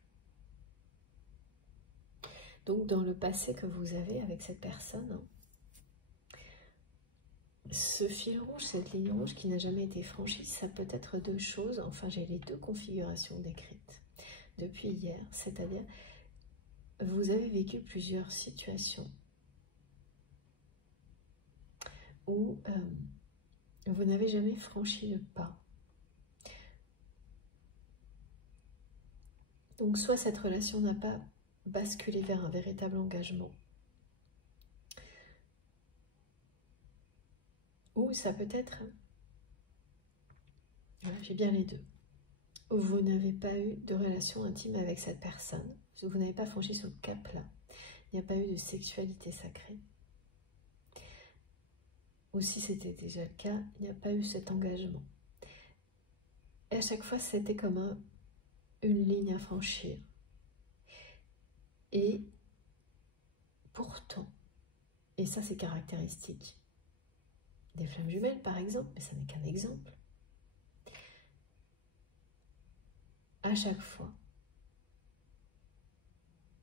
Donc dans le passé que vous avez avec cette personne, ce fil rouge, cette ligne rouge qui n'a jamais été franchie, ça peut être 2 choses. Enfin, j'ai les 2 configurations décrites depuis hier. C'est-à-dire, vous avez vécu plusieurs situations où vous n'avez jamais franchi le pas. Donc, soit cette relation n'a pas basculé vers un véritable engagement, ou ça peut être, voilà, j'ai bien les 2, vous n'avez pas eu de relation intime avec cette personne, vous n'avez pas franchi ce cap-là, il n'y a pas eu de sexualité sacrée. Ou si c'était déjà le cas, il n'y a pas eu cet engagement. Et à chaque fois, c'était comme une ligne à franchir. Et pourtant, Et ça, c'est caractéristique des flammes jumelles, par exemple, mais ça n'est qu'un exemple. À chaque fois,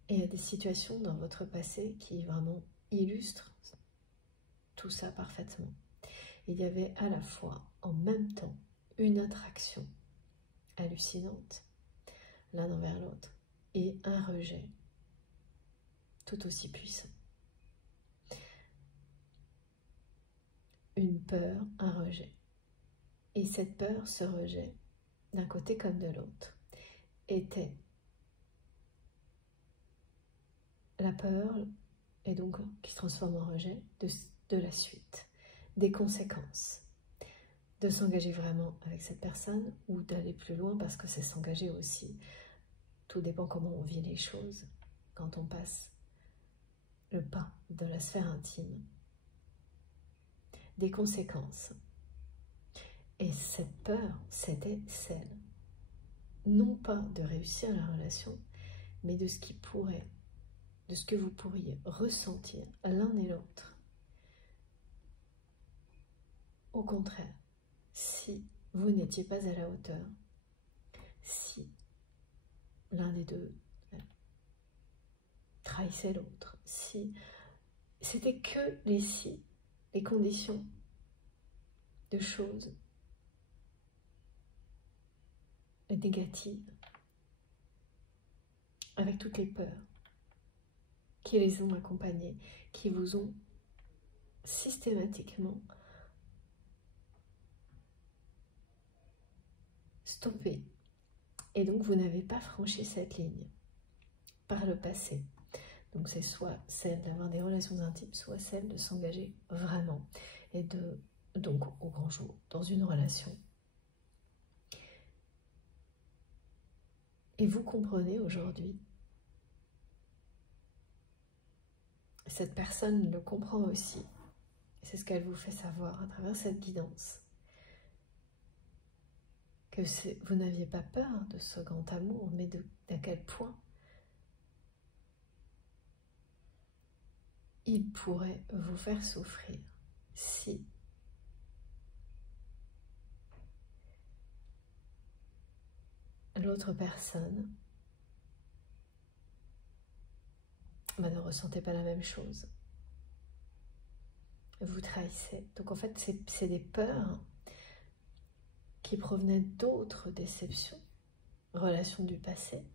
il y a des situations dans votre passé qui vraiment illustrent tout ça parfaitement. Il y avait à la fois, en même temps, une attraction hallucinante, l'un envers l'autre, et un rejet tout aussi puissant. Une peur, un rejet. Et cette peur, ce rejet, d'un côté comme de l'autre, était la peur, et donc qui se transforme en rejet, de la suite, des conséquences, de s'engager vraiment avec cette personne ou d'aller plus loin parce que c'est s'engager aussi. Tout dépend comment on vit les choses quand on passe le pas de la sphère intime. Des conséquences. Et cette peur, c'était celle, non pas de réussir la relation, mais de ce qui pourrait, de ce que vous pourriez ressentir l'un et l'autre. Au contraire, si vous n'étiez pas à la hauteur, si l'un des deux trahissait l'autre, si c'était que les conditions de choses négatives, avec toutes les peurs qui les ont accompagnés, qui vous ont systématiquement stoppé. Et donc vous n'avez pas franchi cette ligne par le passé. Donc c'est soit celle d'avoir des relations intimes, soit celle de s'engager vraiment et donc au grand jour dans une relation. Et vous comprenez aujourd'hui, cette personne le comprend aussi, c'est ce qu'elle vous fait savoir à travers cette guidance, que vous n'aviez pas peur de ce grand amour, mais d'à quel point il pourrait vous faire souffrir si l'autre personne ne ressentait pas la même chose. Vous trahissez. Donc en fait, c'est des peurs qui provenaient d'autres déceptions, relations du passé,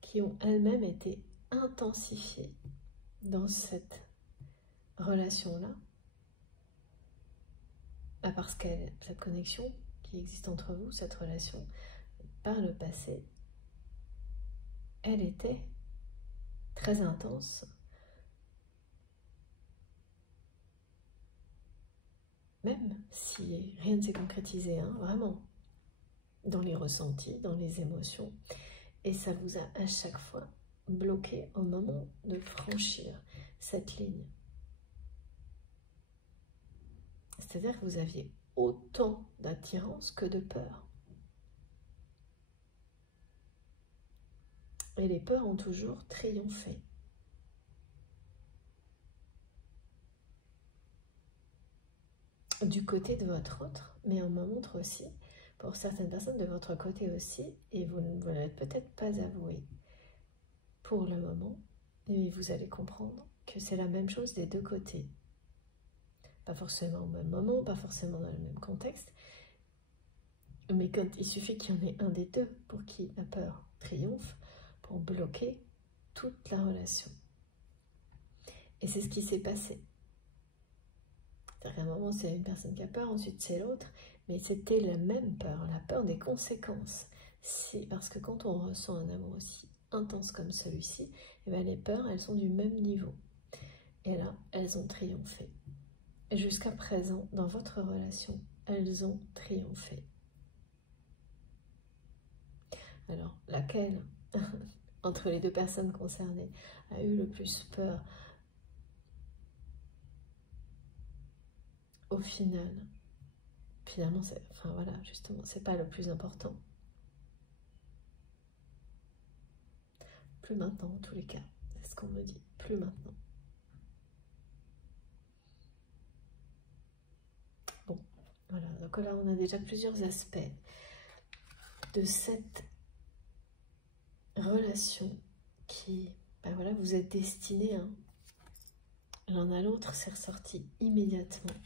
qui ont elles-mêmes été intensifiées dans cette relation-là, parce que cette connexion qui existe entre vous, cette relation, par le passé, elle était très intense, même si rien ne s'est concrétisé, hein, vraiment, dans les ressentis, dans les émotions, et ça vous a à chaque fois bloqué au moment de franchir cette ligne. C'est-à-dire que vous aviez autant d'attirance que de peur. Et les peurs ont toujours triomphé. Du côté de votre autre, mais on me montre aussi, pour certaines personnes, de votre côté aussi, et vous ne l'avez peut-être pas avoué pour le moment, mais vous allez comprendre que c'est la même chose des deux côtés. Pas forcément au même moment, pas forcément dans le même contexte, mais quand il suffit qu'il y en ait un des deux pour qui la peur triomphe, pour bloquer toute la relation. Et c'est ce qui s'est passé. C'est-à-dire qu'à un moment, c'est une personne qui a peur, ensuite c'est l'autre, mais c'était la même peur, la peur des conséquences. Parce que quand on ressent un amour aussi intense comme celui-ci, eh bien les peurs, elles sont du même niveau. Et là, elles ont triomphé. Et jusqu'à présent, dans votre relation, elles ont triomphé. Alors, laquelle, entre les deux personnes concernées, a eu le plus peur? Au final, finalement, justement, c'est pas le plus important. Plus maintenant, en tous les cas, c'est ce qu'on me dit, plus maintenant. Voilà, donc là on a déjà plusieurs aspects de cette relation qui, ben voilà, vous êtes destinés, hein, l'un à l'autre, c'est ressorti immédiatement.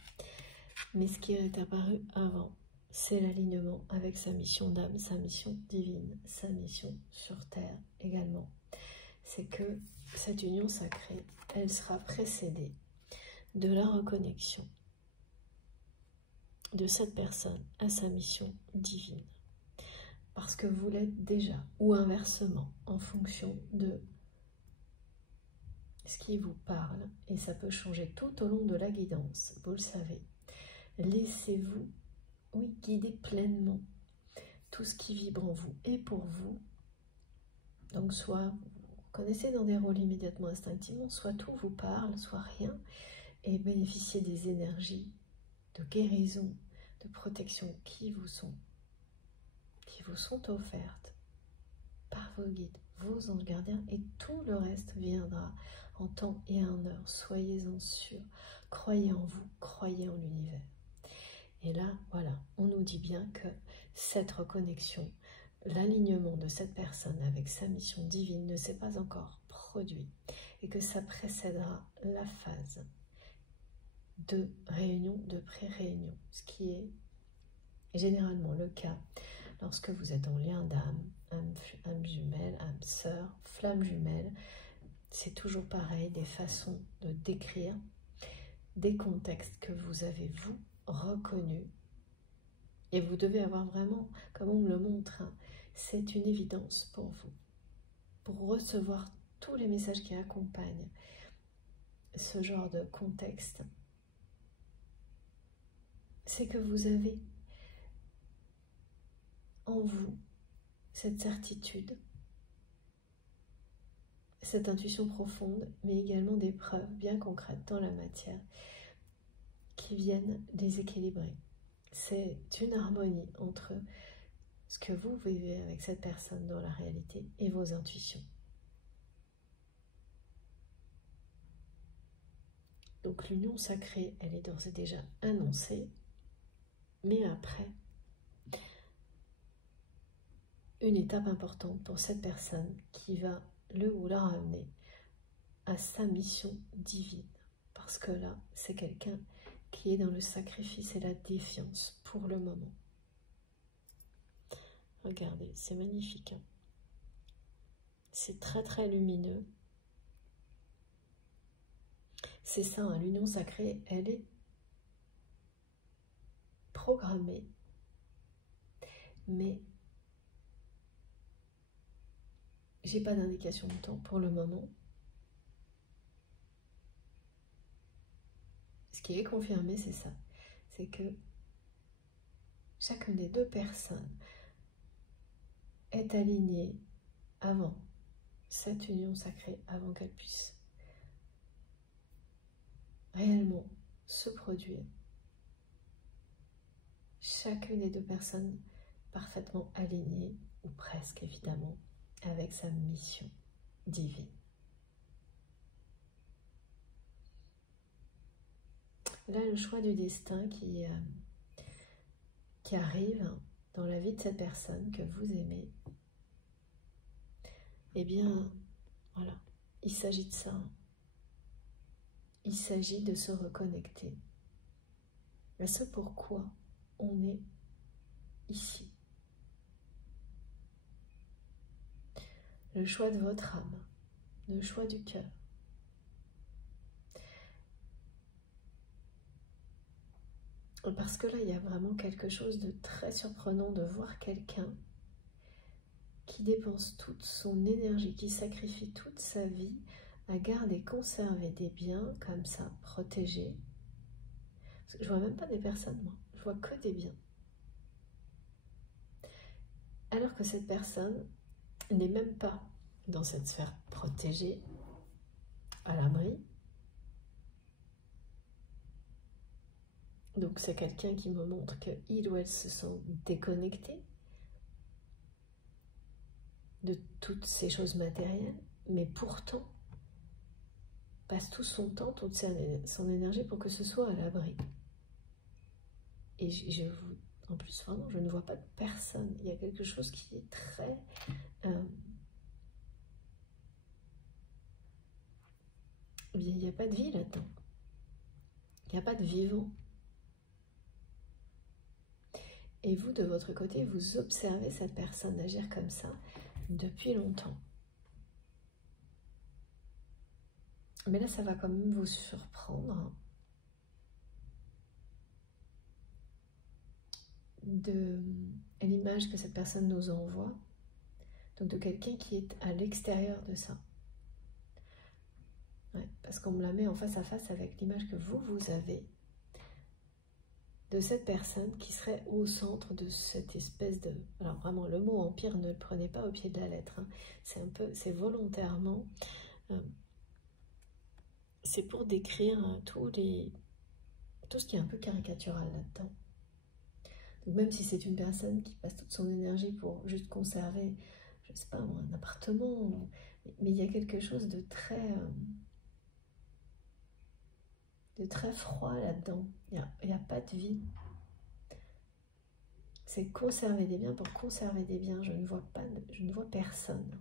Mais ce qui est apparu avant, c'est l'alignement avec sa mission d'âme, sa mission divine, sa mission sur Terre également. C'est que cette union sacrée, elle sera précédée de la reconnexion de cette personne à sa mission divine. Parce que vous l'êtes déjà, ou inversement, en fonction de ce qui vous parle, et ça peut changer tout au long de la guidance, vous le savez. Laissez-vous, oui, guider pleinement tout ce qui vibre en vous et pour vous. Donc soit vous connaissez dans des rôles immédiatement instinctivement, soit tout vous parle, soit rien, et bénéficiez des énergies de guérison, de protection qui vous sont offertes par vos guides, vos anges gardiens, et tout le reste viendra en temps et en heure. Soyez-en sûrs, croyez en vous, croyez en l'univers. Et là, voilà, on nous dit bien que cette reconnexion, l'alignement de cette personne avec sa mission divine ne s'est pas encore produit et que ça précédera la phase de réunion, de pré-réunion, ce qui est généralement le cas lorsque vous êtes en lien d'âme, âme jumelle, âme sœur, flamme jumelle. C'est toujours pareil, des façons de décrire des contextes que vous avez, vous, reconnus. Et vous devez avoir vraiment, comme on me le montre, hein, c'est une évidence pour vous, pour recevoir tous les messages qui accompagnent ce genre de contexte. C'est que vous avez en vous cette certitude, cette intuition profonde, mais également des preuves bien concrètes dans la matière qui viennent les équilibrer. C'est une harmonie entre ce que vous vivez avec cette personne dans la réalité et vos intuitions. Donc l'union sacrée, elle est d'ores et déjà annoncée, mais après, une étape importante pour cette personne qui va le ou la ramener à sa mission divine. Parce que là, c'est quelqu'un qui est dans le sacrifice et la défiance pour le moment. Regardez, c'est magnifique. Hein, c'est très très lumineux. C'est ça, hein, l'union sacrée, elle est programmée. Mais j'ai pas d'indication de temps pour le moment. Ce qui est confirmé, c'est ça. C'est que chacune des deux personnes est alignée avant cette union sacrée, avant qu'elle puisse réellement se produire. Chacune des deux personnes parfaitement alignée, ou presque évidemment, avec sa mission divine. Là, le choix du destin qui arrive dans la vie de cette personne que vous aimez, eh bien, voilà, il s'agit de ça. Il s'agit de se reconnecter à ce pourquoi on est ici. Le choix de votre âme, le choix du cœur. Parce que là, il y a vraiment quelque chose de très surprenant de voir quelqu'un qui dépense toute son énergie, qui sacrifie toute sa vie à garder, conserver des biens comme ça, protégés. Parce que je vois même pas des personnes, moi. Je vois que des biens. Alors que cette personne n'est même pas dans cette sphère protégée, à l'abri. Donc c'est quelqu'un qui me montre qu'il ou elle se sent déconnecté de toutes ces choses matérielles, mais pourtant passe tout son temps, toute son énergie pour que ce soit à l'abri. Et en plus, vraiment, je ne vois pas de personne. Il y a quelque chose qui est très... il n'y a pas de vie là-dedans. Il n'y a pas de vivant. Et vous, de votre côté, vous observez cette personne agir comme ça depuis longtemps. Mais là, ça va quand même vous surprendre de l'image que cette personne nous envoie, donc de quelqu'un qui est à l'extérieur de ça. Ouais, parce qu'on me la met en face à face avec l'image que vous avez de cette personne qui serait au centre de cette espèce de... Alors vraiment, le mot empire, ne le prenez pas au pied de la lettre. Hein. C'est volontairement... c'est pour décrire tout ce qui est un peu caricatural là-dedans. Donc même si c'est une personne qui passe toute son énergie pour juste conserver, je sais pas, un appartement, mais il y a quelque chose de très froid là-dedans. Il n'y a pas de vie. C'est conserver des biens pour conserver des biens. Je ne vois personne.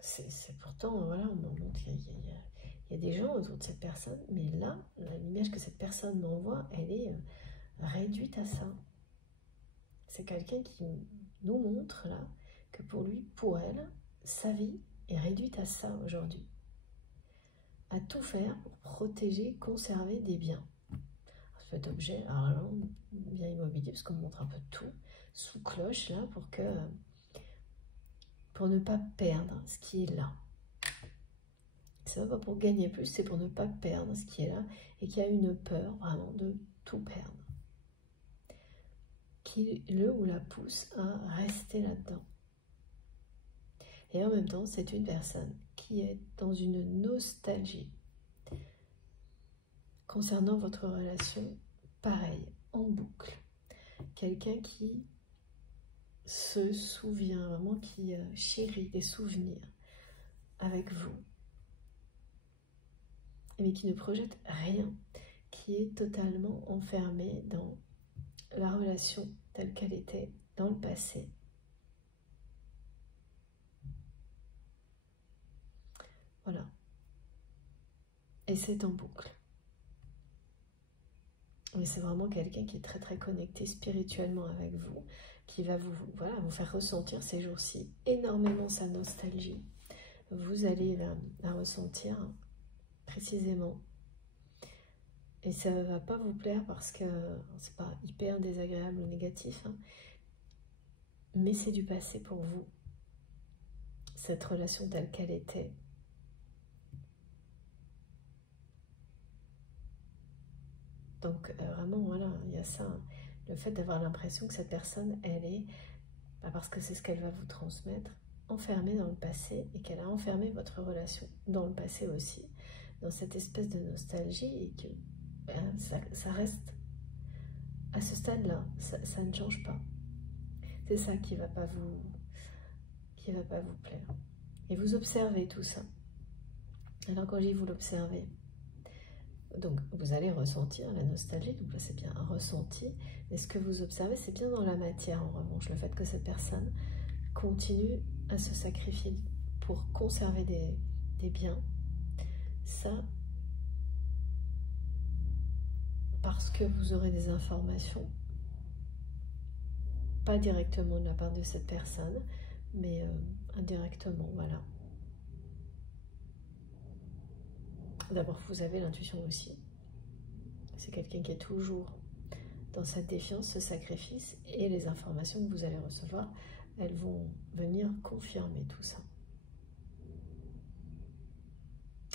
C'est pourtant, voilà, on me montre qu'il y a des gens autour de cette personne, mais là, l'image que cette personne m'envoie, elle est réduite à ça. C'est quelqu'un qui nous montre là que pour lui, pour elle, sa vie est réduite à ça aujourd'hui. À tout faire pour protéger, conserver des biens. Ça peut être objet, argent, bien immobilier, parce qu'on montre un peu tout, sous cloche là, pour ne pas perdre ce qui est là. C'est pas pour gagner plus, c'est pour ne pas perdre ce qui est là, et qu'il y a une peur vraiment de tout perdre, qui le ou la pousse à rester là-dedans. Et en même temps, c'est une personne qui est dans une nostalgie concernant votre relation, pareil, en boucle. Quelqu'un qui se souvient, vraiment qui chérit des souvenirs avec vous, mais qui ne projette rien, qui est totalement enfermé dans la relation telle qu'elle était dans le passé. Voilà. Et c'est en boucle. Mais c'est vraiment quelqu'un qui est très très connecté spirituellement avec vous, qui va vous faire ressentir ces jours-ci énormément sa nostalgie. Vous allez la ressentir précisément. Et ça ne va pas vous plaire parce que c'est pas hyper désagréable ou négatif, hein, mais c'est du passé pour vous. Cette relation telle qu'elle était. Donc vraiment, voilà, il y a ça. Le fait d'avoir l'impression que cette personne, elle est, parce que c'est ce qu'elle va vous transmettre, enfermée dans le passé, et qu'elle a enfermé votre relation dans le passé aussi, dans cette espèce de nostalgie, et que ça reste à ce stade-là, ça ne change pas. C'est ça qui va pas vous plaire. Et vous observez tout ça. Alors quand je dis vous l'observez, donc vous allez ressentir la nostalgie, donc là c'est bien un ressenti, mais ce que vous observez c'est bien dans la matière en revanche, le fait que cette personne continue à se sacrifier pour conserver des biens, ça, parce que vous aurez des informations, pas directement de la part de cette personne, mais indirectement, voilà. D'abord, vous avez l'intuition aussi. C'est quelqu'un qui est toujours dans cette défiance, ce sacrifice, et les informations que vous allez recevoir, elles vont venir confirmer tout ça.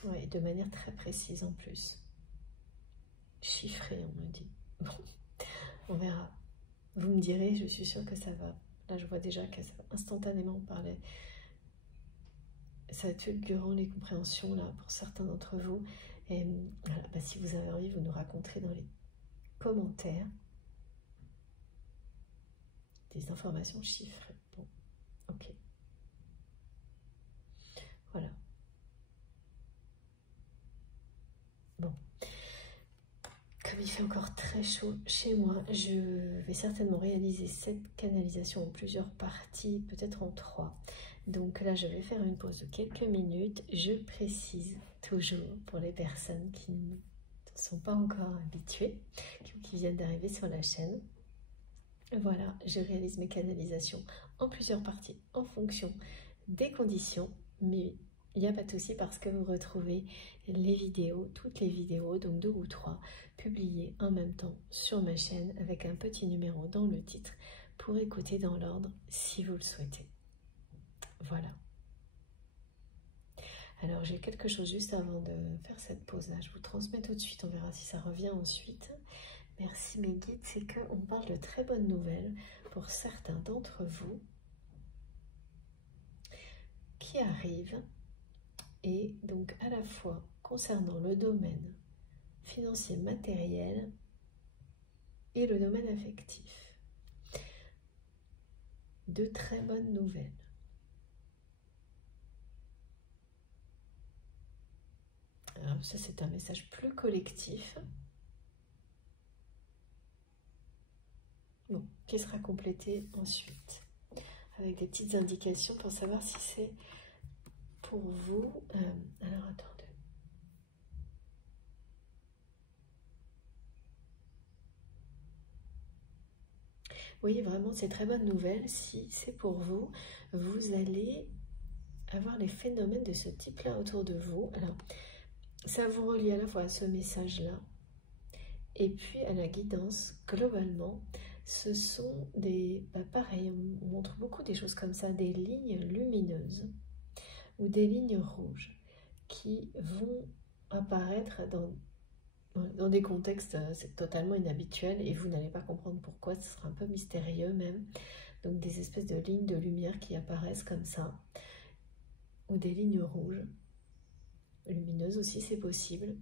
Ouais, de manière très précise en plus. Chiffré, on me dit. Bon, on verra. Vous me direz, je suis sûre que ça va. Là, je vois déjà que ça va instantanément parler. Ça va être fulgurant les compréhensions là pour certains d'entre vous. Et voilà, si vous avez envie, vous nous raconterez dans les commentaires des informations chiffrées. Bon, ok. Voilà. comme il fait encore très chaud chez moi, je vais certainement réaliser cette canalisation en plusieurs parties, peut-être en 3. Donc là, je vais faire une pause de quelques minutes. Je précise toujours pour les personnes qui ne sont pas encore habituées, qui viennent d'arriver sur la chaîne. Voilà, je réalise mes canalisations en plusieurs parties en fonction des conditions, mais il n'y a pas de souci parce que vous retrouvez les vidéos, toutes les vidéos, donc 2 ou 3, publiées en même temps sur ma chaîne avec un petit numéro dans le titre pour écouter dans l'ordre si vous le souhaitez. Voilà. Alors j'ai quelque chose juste avant de faire cette pause-là, je vous transmets tout de suite, on verra si ça revient ensuite. Merci mes guides, c'est qu'on parle de très bonnes nouvelles pour certains d'entre vous qui arrivent, et donc à la fois concernant le domaine financier matériel et le domaine affectif. De très bonnes nouvelles. Alors ça c'est un message plus collectif. Bon, qui sera complété ensuite avec des petites indications pour savoir si c'est pour vous. Alors attendez. Oui, vraiment, c'est très bonne nouvelle. Si c'est pour vous, vous allez avoir les phénomènes de ce type-là autour de vous. Alors, ça vous relie à la fois à ce message-là et puis à la guidance. Globalement, ce sont des... pareil, on montre beaucoup des choses comme ça, des lignes lumineuses ou des lignes rouges qui vont apparaître dans des contextes c'est totalement inhabituels et vous n'allez pas comprendre pourquoi, ce sera un peu mystérieux même. Donc des espèces de lignes de lumière qui apparaissent comme ça, ou des lignes rouges, lumineuses aussi c'est possible,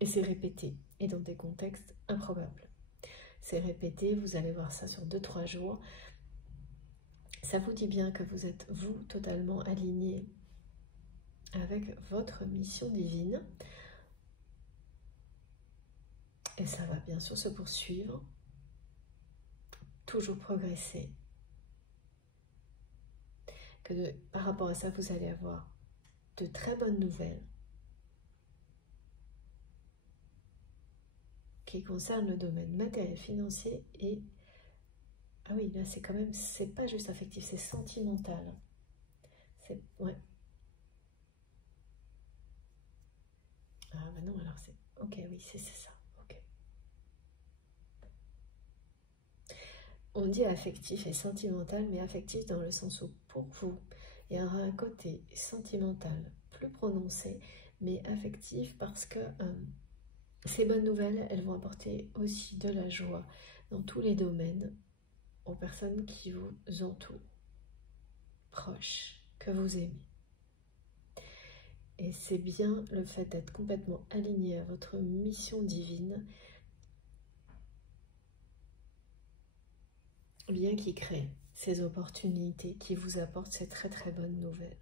et c'est répété, et dans des contextes improbables. C'est répété, vous allez voir ça sur 2-3 jours. Ça vous dit bien que vous êtes, vous, totalement aligné avec votre mission divine. Et ça va bien sûr se poursuivre, toujours progresser. Par rapport à ça, vous allez avoir de très bonnes nouvelles qui concernent le domaine matériel, financier et... Ah oui, là c'est quand même, c'est pas juste affectif, c'est sentimental. C'est... Ouais. Ah bah non, alors c'est... Ok, oui, c'est ça. On dit affectif et sentimental, mais affectif dans le sens où, pour vous, il y aura un côté sentimental plus prononcé, mais affectif parce que ces bonnes nouvelles, elles vont apporter aussi de la joie dans tous les domaines aux personnes qui vous entourent, proches, que vous aimez. Et c'est bien le fait d'être complètement aligné à votre mission divine, bien qui crée ces opportunités, qui vous apportent ces très très bonnes nouvelles.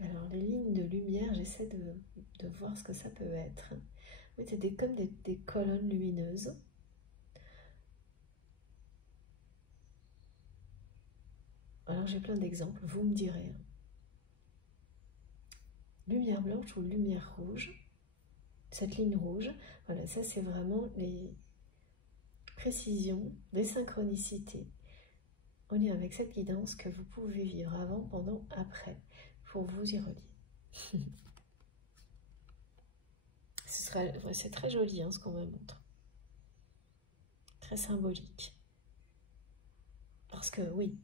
Alors les lignes de lumière, j'essaie de voir ce que ça peut être. Oui, c'est comme des colonnes lumineuses. Alors j'ai plein d'exemples, vous me direz. Lumière blanche ou lumière rouge, cette ligne rouge, voilà, ça c'est vraiment les précisions, les synchronicités en lien avec cette guidance que vous pouvez vivre avant, pendant, après, pour vous y relier. C'est très joli ce qu'on me montre, très symbolique. Parce que oui,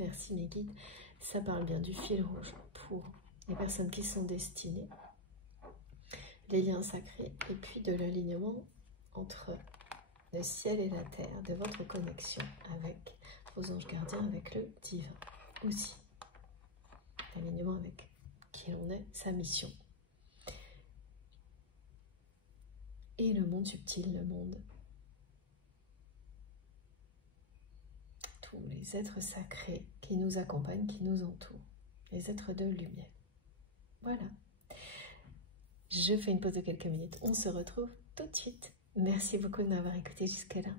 merci mes guides, ça parle bien du fil rouge pour les personnes qui sont destinées, les liens sacrés, et puis de l'alignement entre le ciel et la terre, de votre connexion avec vos anges gardiens, avec le divin aussi. L'alignement avec qui l'on est, sa mission. Et le monde subtil, le monde. Tous les êtres sacrés qui nous accompagnent, qui nous entourent. Les êtres de lumière. Voilà. Je fais une pause de quelques minutes. On se retrouve tout de suite. Merci beaucoup de m'avoir écouté jusque-là.